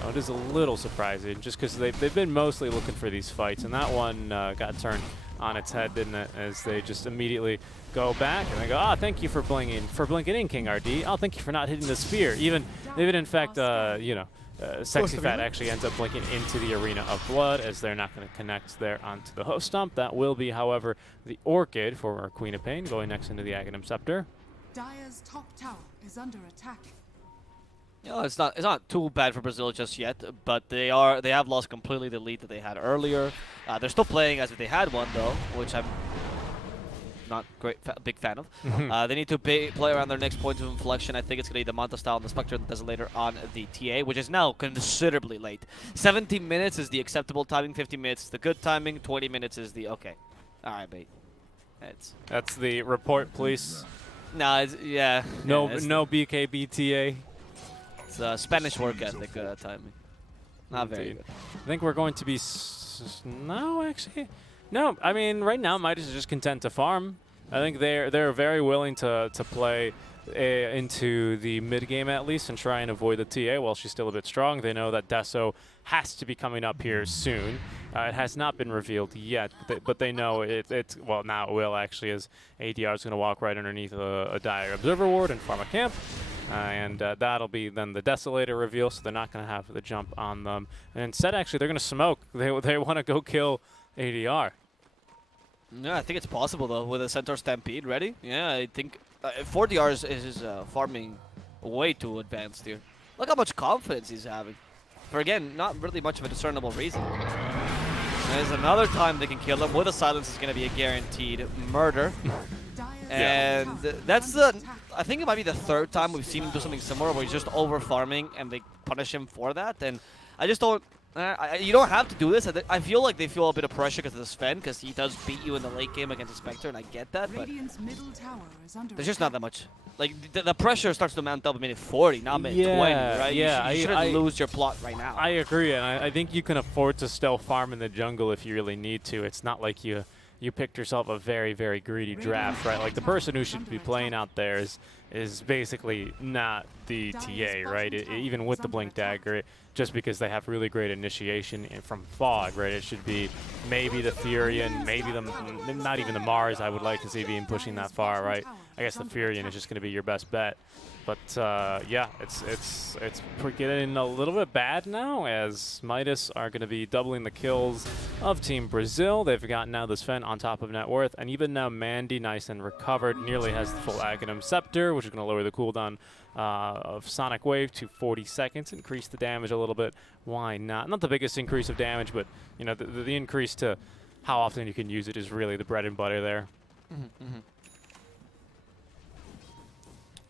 So it is a little surprising just because they've been mostly looking for these fights, and that one got turned on its head, didn't it, as they just immediately go back and they go, oh, thank you for blinking in, King RD. Oh, thank you for not hitting the spear. Even in fact, you know, Sexy Fat actually ends up blinking into the Arena of Blood as they're not going to connect there onto the host stump. That will be, however, the Orchid for our Queen of Pain going next into the Aghanim Scepter. Dire's top tower is under attack. You know, it's not too bad for Brazil just yet, but they have lost completely the lead that they had earlier. They're still playing as if they had one, though, which I'm not big fan of. They need to play around their next point of inflection. I think it's going to be the Manta style and the Spectre and the Desolator on the TA, which is now considerably late. 17 minutes is the acceptable timing, 15 minutes is the good timing, 20 minutes is the okay. All right, bait. That's the report, please. No, it's, yeah. No, yeah, no BKBTA. It's Spanish work ethic timing. Not very good. I think we're going to be... no, actually. No, I mean, right now, Midas is just content to farm. I think they're very willing to play into the mid-game at least and try and avoid the TA while she's still a bit strong. They know that Deso has to be coming up here soon. It has not been revealed yet, but they know it's well, now it will actually, as ADR is going to walk right underneath a Dire Observer Ward and farm a camp. And that'll be then the Desolator reveal, so they're not going to have the jump on them. And instead, actually, they're going to smoke. They want to go kill ADR. Yeah, I think it's possible, though, with a Centaur Stampede ready. Yeah, I think 4DR is farming way too advanced here. Look how much confidence he's having. For, again, not really much of a discernible reason. There's another time they can kill him. With a silence, is going to be a guaranteed murder. And that's I think it might be the third time we've seen him do something similar where he's just over farming and they punish him for that. And I just don't, you don't have to do this. I feel like they feel a bit of pressure because of the Sven, because he does beat you in the late game against the Spectre, and I get that, but there's just not that much. Like, the pressure starts to mount up at minute 40, not minute 20, right? Yeah, you shouldn't lose your plot right now. I agree, and I think you can afford to still farm in the jungle if you really need to. It's not like you picked yourself a very, very greedy draft, right? Like, the person who should be playing out there is basically not the TA, right? Even with the Blink Dagger, just because they have really great initiation from Fog, right? It should be maybe the Furion, maybe not even the Mars I would like to see being pushing that far, right? I guess the Furion is just going to be your best bet. But yeah, it's getting a little bit bad now, as Midas are going to be doubling the kills of Team Brazil. They've got now the Sven on top of net worth, and even now Mandy, nice and recovered, nearly has the full Aghanim Scepter, which is going to lower the cooldown of Sonic Wave to 40 seconds, increase the damage a little bit. Why not? Not the biggest increase of damage, but you know the increase to how often you can use it is really the bread and butter there.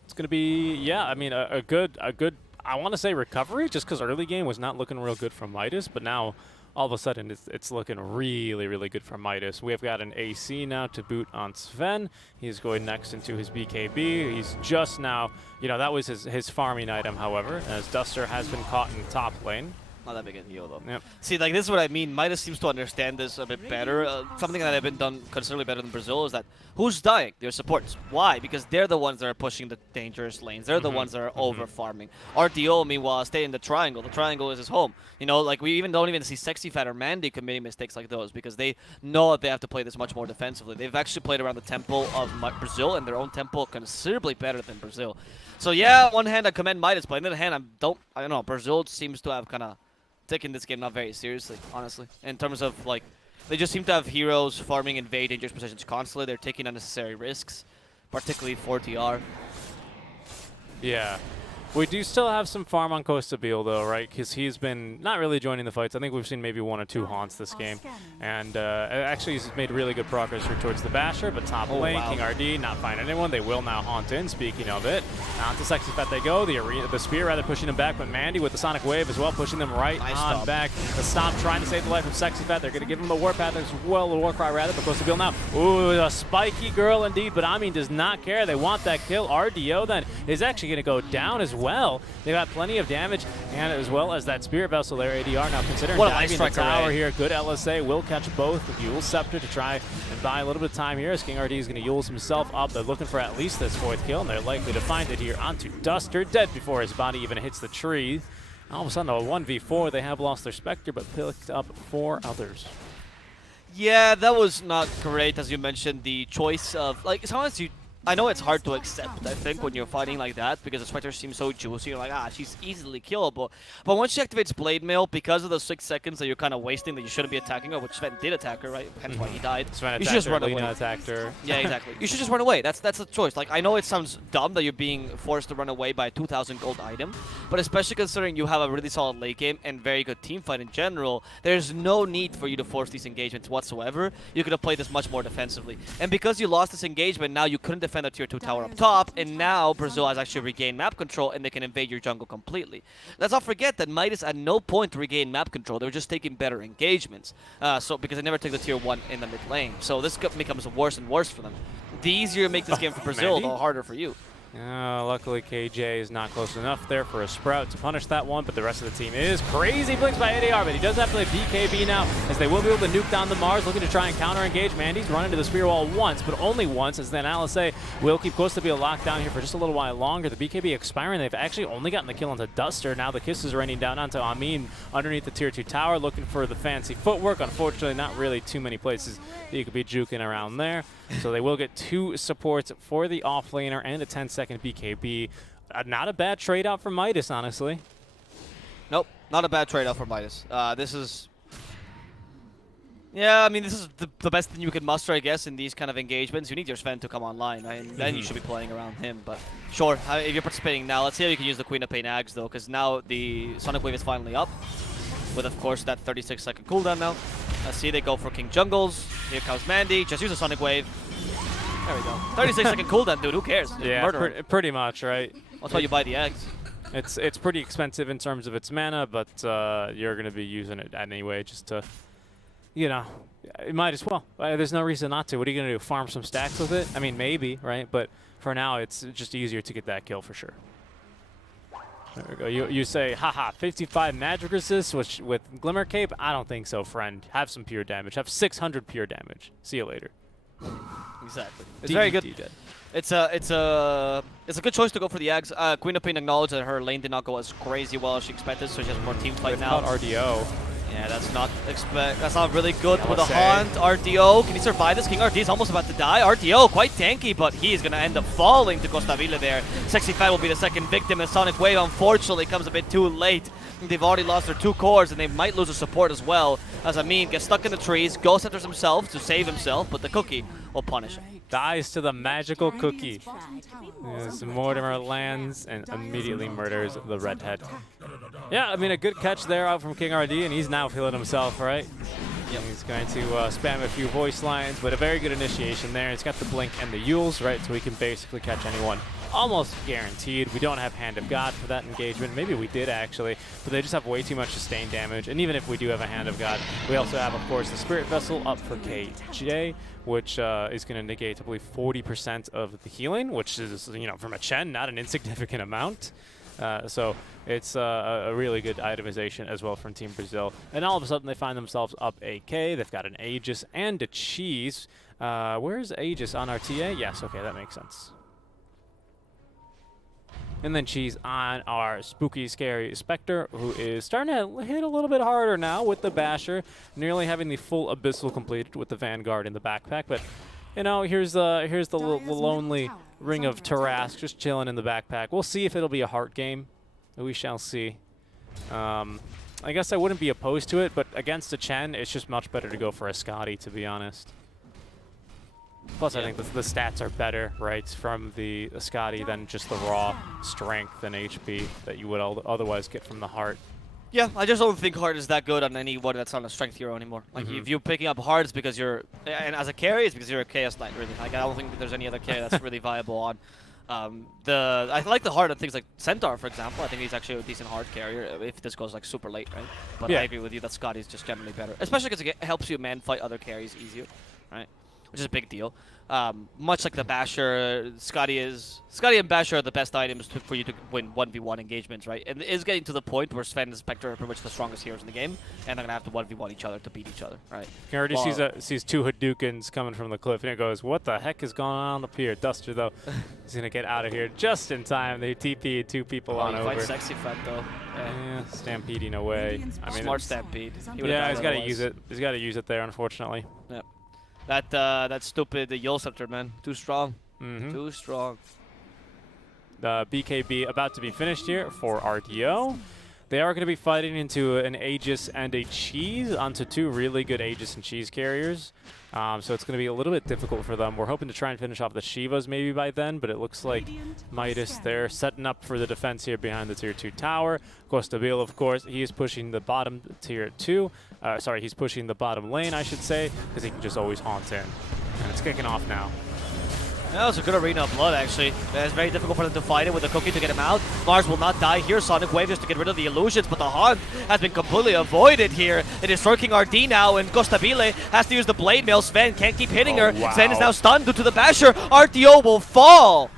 It's going to be, yeah, I mean, a good, I want to say recovery, just because early game was not looking real good from Midas, but now all of a sudden it's looking really, really good for Midas. We have got an AC now to boot on Sven. He's going next into his BKB. He's just now, you know, that was his farming item, however, as Duster has been caught in the top lane. Not that big a deal, though. Yep. See, like, this is what I mean. Midas seems to understand this a bit better. Something that I've been done considerably better than Brazil is that who's dying? Their supports. Why? Because they're the ones that are pushing the dangerous lanes. They're the ones that are over-farming. RDO, meanwhile, stay in the triangle. The triangle is his home. You know, like, we don't even see Sexy Fat or Mandy committing mistakes like those because they know that they have to play this much more defensively. They've actually played around the tempo of Brazil and their own tempo considerably better than Brazil. So, yeah, on one hand, I commend Midas, but on the other hand, I don't know. Brazil seems to have kind of taking this game not very seriously, honestly. In terms of, like, they just seem to have heroes farming in very dangerous positions constantly. They're taking unnecessary risks, particularly for TR. Yeah. We do still have some farm on Costabile, though, right? Because he's been not really joining the fights. I think we've seen maybe 1 or 2 haunts this game. And actually, he's made really good progress towards the Basher, but top lane, King RD, not finding anyone. They will now haunt in, speaking of it. On to Sexy Fat they go. The Spear rather pushing him back, but Mandy with the Sonic Wave as well, pushing them right on back. The Stomp trying to save the life of Sexy Fat. They're going to give him the Warpath as well, the Warcry rather, but Costabile now. Ooh, a spiky girl indeed, but Amin does not care. They want that kill. RDO then is actually going to go down as well. They got plenty of damage, and as well as that Spirit Vessel there, ADR now considering diving the tower here. Good LSA, will catch both with Yule Scepter to try and buy a little bit of time here as King RD is going to Yule's himself up. They're looking for at least this 4th kill, and they're likely to find it here onto Duster, dead before his body even hits the tree. All of a sudden, a 1v4, they have lost their Spectre, but picked up 4 others. Yeah, that was not great, as you mentioned, the choice of, like, sometimes I know it's hard to accept, I think, when you're fighting like that, because the Spectre seems so juicy. You're like, she's easily killable. But once she activates Blade Mail, because of the 6 seconds that you're kind of wasting that you shouldn't be attacking her, which Sven did attack her, right? Hence why he died. Sven you should just run away. Attacked her. Yeah, exactly. You should just run away. That's a choice. Like, I know it sounds dumb that you're being forced to run away by a 2,000 gold item, but especially considering you have a really solid late game and very good team fight in general, there's no need for you to force these engagements whatsoever. You could have played this much more defensively. And because you lost this engagement, now you couldn't defend the tier 2 tower up top, and now Brazil has actually regained map control and they can invade your jungle completely. Let's not forget that Midas at no point regained map control. They were just taking better engagements. So because they never take the tier 1 in the mid lane. So this becomes worse and worse for them. The easier you make this game for Brazil, the harder for you. Luckily, KJ is not close enough there for a Sprout to punish that one, but the rest of the team is crazy. Blinks by ADR, but he does have to play BKB now, as they will be able to nuke down the Mars, looking to try and counter-engage. Mandy's run into the Spear Wall once, but only once, as then LSA will keep Costabile locked down here for just a little while longer. The BKB expiring. They've actually only gotten the kill onto Duster. Now the kiss is raining down onto Amin underneath the tier 2 tower, looking for the fancy footwork. Unfortunately, not really too many places that you could be juking around there. So they will get 2 supports for the offlaner and a 10-second BKB. Not a bad trade-out for Midas, honestly. Nope, not a bad trade-off for Midas. This is... Yeah, I mean, this is the best thing you can muster, I guess, in these kind of engagements. You need your Sven to come online, right? And then you should be playing around him. But sure, if you're participating now, let's see how you can use the Queen of Pain Ags, though, because now the Sonic Wave is finally up. With, of course, that 36-second cooldown now. Let's see, they go for King Jungles. Here comes Mandy. Just use a Sonic Wave. There we go. 36-second cooldown, dude. Who cares? Yeah, pretty much, right? That's why you buy the eggs. It's pretty expensive in terms of its mana, but you're going to be using it anyway just to, you know, you might as well. There's no reason not to. What are you going to do, farm some stacks with it? I mean, maybe, right? But for now, it's just easier to get that kill for sure. There we go. You say, haha, 55 magic resist with Glimmer Cape? I don't think so, friend. Have some pure damage. Have 600 pure damage. See you later. Exactly. It's very good. It's a good choice to go for the Ags. Queen of Pain acknowledged that her lane did not go as crazy well as she expected, so she has more team fight now. RDO. Yeah, that's not really good I with would a say. Haunt. RTO, can he survive this? King RT is almost about to die. RTO, quite tanky, but he is going to end up falling to Costavilla there. Sexy Fat will be the second victim, and Sonic Wave unfortunately comes a bit too late. They've already lost their 2 cores, and they might lose a support as well. As Amin gets stuck in the trees, Ghost enters himself to save himself, but the cookie will punish him. Dies to the magical cookie. Bottom tower Yes, is under Mortimer attack. lands and Dire's immediately bottom murders tower the is redhead. under attack. Yeah, I mean, a good catch there out from King RD, and he's now feeling himself, right? Yep. He's going to spam a few voice lines, but a very good initiation there. He's got the blink and the Yules, right? So he can basically catch anyone. Almost guaranteed. We don't have Hand of God for that engagement. Maybe we did, actually, but they just have way too much sustained damage. And even if we do have a Hand of God, we also have, of course, the Spirit Vessel up for KJ, which is going to negate, I believe, 40% of the healing, which is, you know, from a Chen, not an insignificant amount. So it's a really good itemization as well from Team Brazil. And all of a sudden, they find themselves up AK. They've got an Aegis and a Cheese. Where's Aegis on our TA? Yes, okay, that makes sense. And then Cheese on our spooky, scary Spectre, who is starting to hit a little bit harder now with the Basher, nearly having the full Abyssal completed with the Vanguard in the backpack. But, you know, here's the lonely Ring of Tarask just chilling in the backpack. We'll see if it'll be a heart game. We shall see. I guess I wouldn't be opposed to it, but against a Chen, it's just much better to go for a Scotty, to be honest. Plus, I think the stats are better, right, from the Scotty than just the raw strength and HP that you would otherwise get from the heart. Yeah, I just don't think Heart is that good on anyone that's not a strength hero anymore. Like, if you're picking up Heart, it's because you're, and as a carry, it's because you're a Chaos Knight, really. Like, I don't think that there's any other carry that's really viable on. I like the Heart on things like Centaur, for example. I think he's actually a decent Heart carrier if this goes like super late, right? But Yeah. I agree with you that Scotty's just generally better, especially because it helps you man fight other carries easier, right? Which is a big deal. Much like the Basher, Scotty and Basher are the best items for you to win 1v1 engagements, right? And it is getting to the point where Sven and Spectre are pretty much the strongest heroes in the game, and they're going to have to 1v1 each other to beat each other, right? He already Well- sees 2 Hadoukens coming from the cliff, and he goes, what the heck is going on up here? Duster, though, he's going to get out of here just in time. They TP 2 people on he over. fights Sexy Fat, though. Yeah, stampeding away. I mean, Smart it's- Stampede. He would've yeah, died he's got to otherwise. use it. He's got to use it there, unfortunately. Yep. That stupid Yule Scepter, man. Too strong. Mm-hmm. Too strong. The BKB about to be finished here for RTO. They are going to be fighting into an Aegis and a Cheese onto 2 really good Aegis and Cheese carriers. So it's going to be a little bit difficult for them. We're hoping to try and finish off the Shivas maybe by then, but it looks like Midas there setting up for the defense here behind the tier 2 tower. Costabil, of course, he is pushing the bottom tier 2. Sorry, he's pushing the bottom lane, I should say, because he can just always haunt in. And it's kicking off now. That was a good Arena of Blood, actually. It's very difficult for them to fight it with the cookie to get him out. Mars will not die here. Sonic Wave just to get rid of the illusions, but the Haunt has been completely avoided here. It is King RD now, and Costabile has to use the Blade Mail. Sven can't keep hitting her. wow. Sven is now stunned due to the Basher. RTO will fall.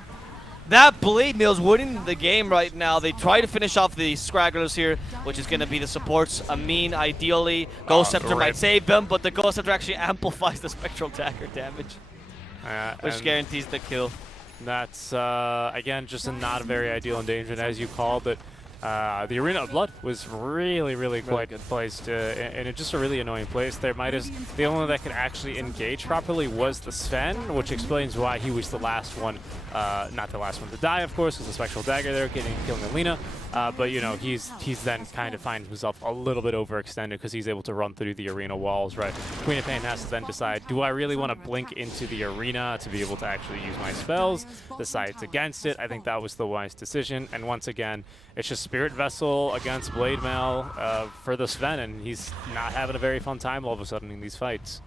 That Blade Mail's winning the game right now. They try to finish off the Scragglers here, which is going to be the supports. Amin, ideally. Ghost Scepter might rip. save them, but the Ghost Scepter actually amplifies the Spectral Dagger damage, which And guarantees the kill. that's, again, just not a very ideal engagement, as you called it. The Arena of Blood was really quite good. placed, and it's just a really annoying place there. Midas, the only one that could actually engage properly was the Sven, which explains why he was the last one, not the last one to die, of course, because the Spectral Dagger there killing Alina. But, you know, he's then kind of finding himself a little bit overextended because he's able to run through the arena walls, right? Queen of Pain has to then decide, do I really want to blink into the arena to be able to actually use my spells? Decides against it. I think that was the wise decision. And once again, it's just Spirit Vessel against Blade Mail for the Sven, and he's not having a very fun time all of a sudden in these fights.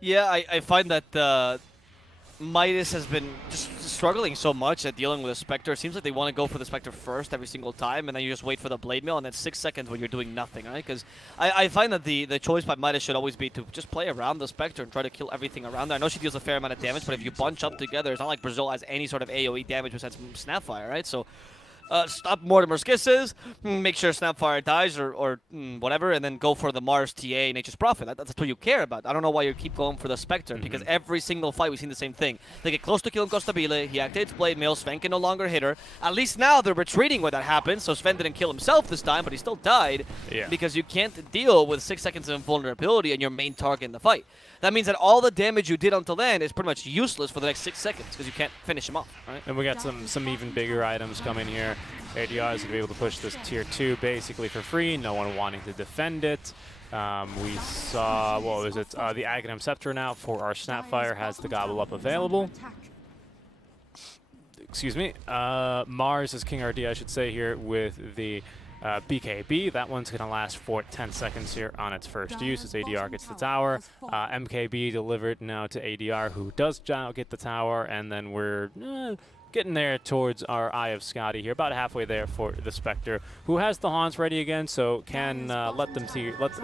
Yeah, I find that Midas has been just struggling so much at dealing with a Spectre. It seems like they want to go for the Spectre first every single time, and then you just wait for the Blade Mail, and then 6 seconds when you're doing nothing, right? Because I find that the choice by Midas should always be to just play around the Spectre and try to kill everything around there. I know she deals a fair amount of damage, but if you bunch up together, it's not like Brazil has any sort of AoE damage besides Snapfire, right? So stop Mortimer's kisses, make sure Snapfire dies or whatever, and then go for the Mars TA Nature's Prophet. That's what you care about. I don't know why you keep going for the Spectre, because every single fight we've seen the same thing. They get close to killing Costabile, he activates Blade Mail, Sven can no longer hit her. At least now they're retreating when that happens, so Sven didn't kill himself this time, but he still died, because you can't deal with 6 seconds of invulnerability and your main target in the fight. That means that all the damage you did until then is pretty much useless for the next 6 seconds, because you can't finish him off, right? And we got some even bigger items coming here. ADR is going to be able to push this tier 2 basically for free, no one wanting to defend it. We saw, what was it, the Aghanim Scepter now for our Snapfire has the Gobble Up available. Excuse me. Mars is King RD, I should say, here with the BKB. That one's going to last for 10 seconds here on its first use as ADR gets the tower. MKB delivered now to ADR, who does now get the tower, and then we're getting there towards our Eye of Scotty here, about halfway there for the Spectre, who has the Haunts ready again, so can let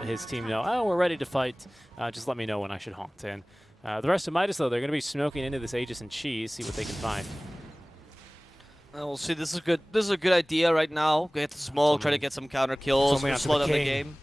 his team know, oh, we're ready to fight. Just let me know when I should haunt in. The rest of Midas, though, they're going to be smoking into this Aegis and Cheese, see what they can find. We'll see. This is good. This is a good idea right now. Get the smoke, try to get some counter kills, slow down the game.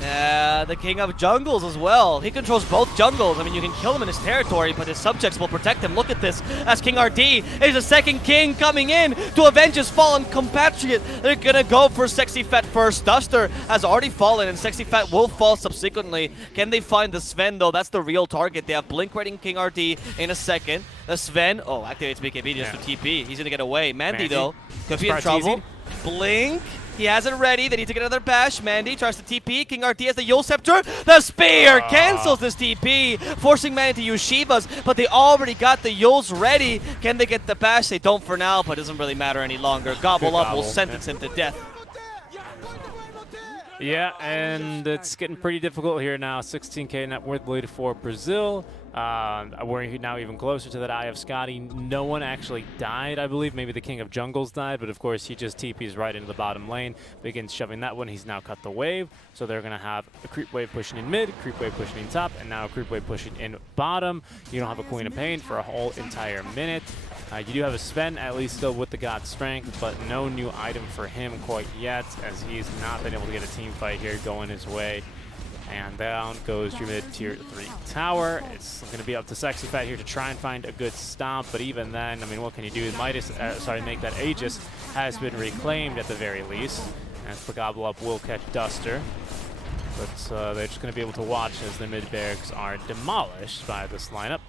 Yeah, the King of Jungles as well. He controls both jungles. I mean, you can kill him in his territory, but his subjects will protect him. Look at this. As King RD is the second king coming in to avenge his fallen compatriot. They're going to go for Sexy Fat first. Duster has already fallen, and Sexy Fat will fall subsequently. Can they find the Sven, though? That's the real target. They have Blink raiding King RD in a second. The Sven, activates BKB just to TP. He's going to get away. Mandy, though, could be in trouble. Blink. He has it ready. They need to get another bash. Mandy tries to TP. King RT has the Yule Scepter. The Spear cancels this TP, forcing Mandy to use Shivas, but they already got the Yules ready. Can they get the bash? They don't for now, but it doesn't really matter any longer. Gobble Up will sentence him to death. Yeah, and it's getting pretty difficult here now. 16k net worth lead for Brazil. We're now even closer to that Eye of Scotty. No one actually died, I believe. Maybe the King of Jungles died, but of course he just TPs right into the bottom lane, begins shoving that one. He's now cut the wave, so they're going to have a creep wave pushing in mid, creep wave pushing in top, and now a creep wave pushing in bottom. You don't have a Queen of Pain for a whole entire minute. You do have a Sven, at least still with the God Strength, but no new item for him quite yet, as he's not been able to get a team fight here going his way. And down goes your mid tier 3 tower. It's going to be up to Sexy Fat here to try and find a good stomp, but even then, I mean, what can you do? Midas, make that Aegis has been reclaimed at the very least, and the Gobble Up will catch Duster. But they're just going to be able to watch as the mid barracks are demolished by this lineup.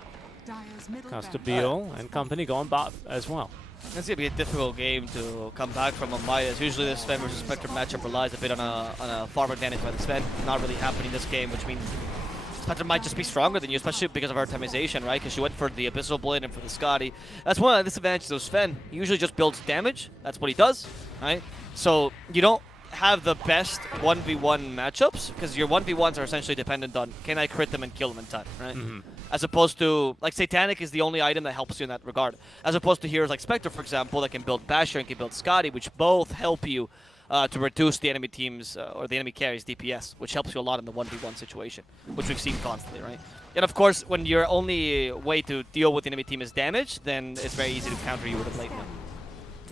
Costabile and company going bot as well. It's going to be a difficult game to come back from a Midas. Usually the Sven versus Spectre matchup relies a bit on a farm advantage by the Sven. Not really happening this game, which means Spectre might just be stronger than you, especially because of her itemization, right? Because she went for the Abyssal Blade and for the Scotty. That's one of the disadvantages of Sven. He usually just builds damage. That's what he does, right? So you don't have the best 1v1 matchups because your 1v1s are essentially dependent on can I crit them and kill them in time, right? As opposed to, like, Satanic is the only item that helps you in that regard. As opposed to heroes like Spectre, for example, that can build Basher and can build Scotty, which both help you to reduce the enemy team's, or the enemy carry's DPS, which helps you a lot in the 1v1 situation, which we've seen constantly, right? And of course, when your only way to deal with the enemy team is damage, then it's very easy to counter you with a Blade Mail.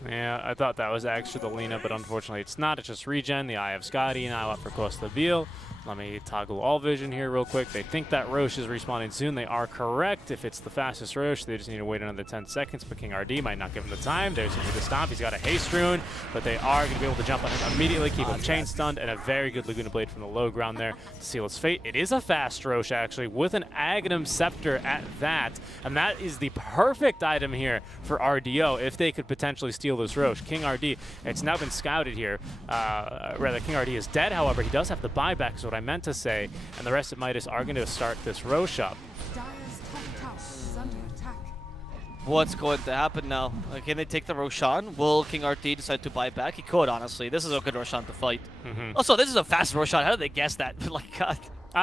Yeah, I thought that was actually the Lina, but unfortunately it's not. It's just regen, the Eye of Scotty, now up for Costabile. Let me toggle all vision here real quick. They think that Roche is respawning soon. They are correct. If it's the fastest Roche, they just need to wait another 10 seconds, but King RD might not give him the time. There's the stomp. He's got a haste rune, but they are going to be able to jump on him immediately, keep him chain stunned, and a very good Laguna Blade from the low ground there to seal its fate. It is a fast Roche, actually, with an Aghanim Scepter at that, and that is the perfect item here for RDO if they could potentially steal this Roche. King RD, it's now been scouted here. King RD is dead, however, he does have the buyback, is what I meant to say, and the rest of Midas are going to start this Roche up. What's going to happen now? Can they take the Roshan? Will King RT decide to buy back? He could, honestly. This is a good Roshan to fight. Also, this is a fast Roshan. How did they guess that? Like, God.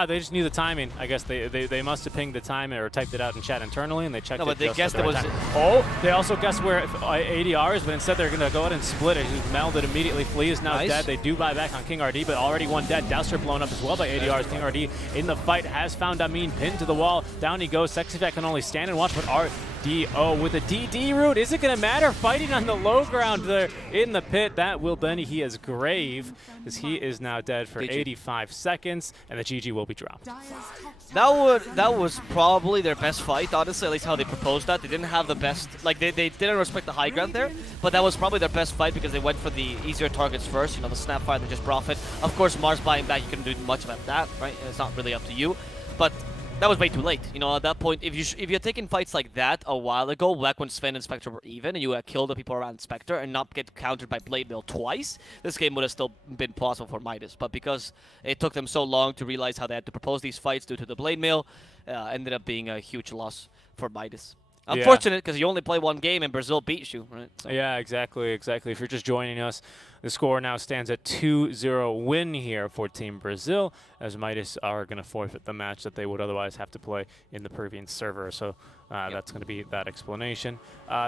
They just knew the timing. I guess they must have pinged the time or typed it out in chat internally, and they checked it. No, but they guessed it was. Oh, they also guessed where ADR is, but instead they're going to go ahead and split it. Melded immediately. Flea is now dead. They do buy back on King RD, but already one dead. Douster blown up as well by ADR. King RD in the fight has found Amin pinned to the wall. Down he goes. Sexy Fat can only stand and watch, but RD bo2 with a DD route. Is it going to matter? Fighting on the low ground there in the pit. That will Benny. He is grave as he is now dead for GG. 85 seconds, and the GG will be dropped. Dire's top tower That was probably their best fight, honestly, at least how they proposed that. They didn't have the best, like they didn't respect the high ground there, but that was probably their best fight because they went for the easier targets first, you know, the Snapfire, they just profit. Of course, Mars buying back, you couldn't do much about that, right? It's not really up to you, but that was way too late. You know, at that point, if you're taking fights like that a while ago, back when Sven and Spectre were even, and you killed the people around Spectre and not get countered by Blade Mail twice, this game would have still been possible for Midas. But because it took them so long to realize how they had to propose these fights due to the Blade Mail, ended up being a huge loss for Midas. Unfortunate, because you only play one game and Brazil beats you, right? So. Yeah, exactly. If you're just joining us, the score now stands at 2-0 win here for Team Brazil, as Midas are going to forfeit the match that they would otherwise have to play in the Peruvian server. So that's going to be that explanation.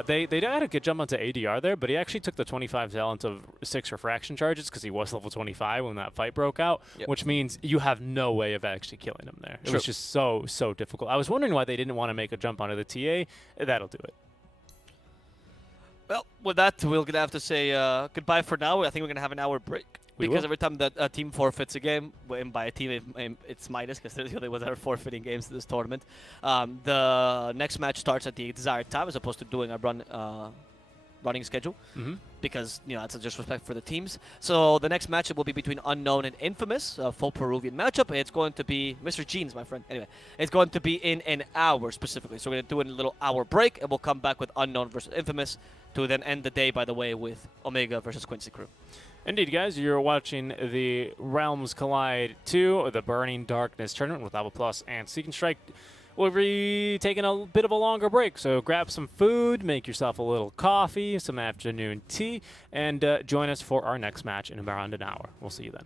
They had a good jump onto ADR there, but he actually took the 25 talent of 6 refraction charges because he was level 25 when that fight broke out, which means you have no way of actually killing him there. It was just so difficult. I was wondering why they didn't want to make a jump onto the TA. That'll do it. Well, with that, we're going to have to say goodbye for now. I think we're going to have an hour break. Because every time that a team forfeits a game, and by a team, it's Midas, because they're the only ones that are forfeiting games to this tournament. The next match starts at the desired time, as opposed to doing a running schedule, because, you know, that's a disrespect for the teams. So the next matchup will be between Unknown and Infamous, a full Peruvian matchup. It's going to be Mr. Jeans, my friend. Anyway, it's going to be in an hour specifically. So we're going to do a little hour break, and we'll come back with Unknown versus Infamous to then end the day, by the way, with Omega versus Quincy Crew. Indeed, guys, you're watching the Realms Collide 2, the Burning Darkness tournament with Alba Plus and Seek and Strike. We'll be taking a bit of a longer break, so grab some food, make yourself a little coffee, some afternoon tea, and join us for our next match in around an hour. We'll see you then.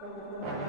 Thank you.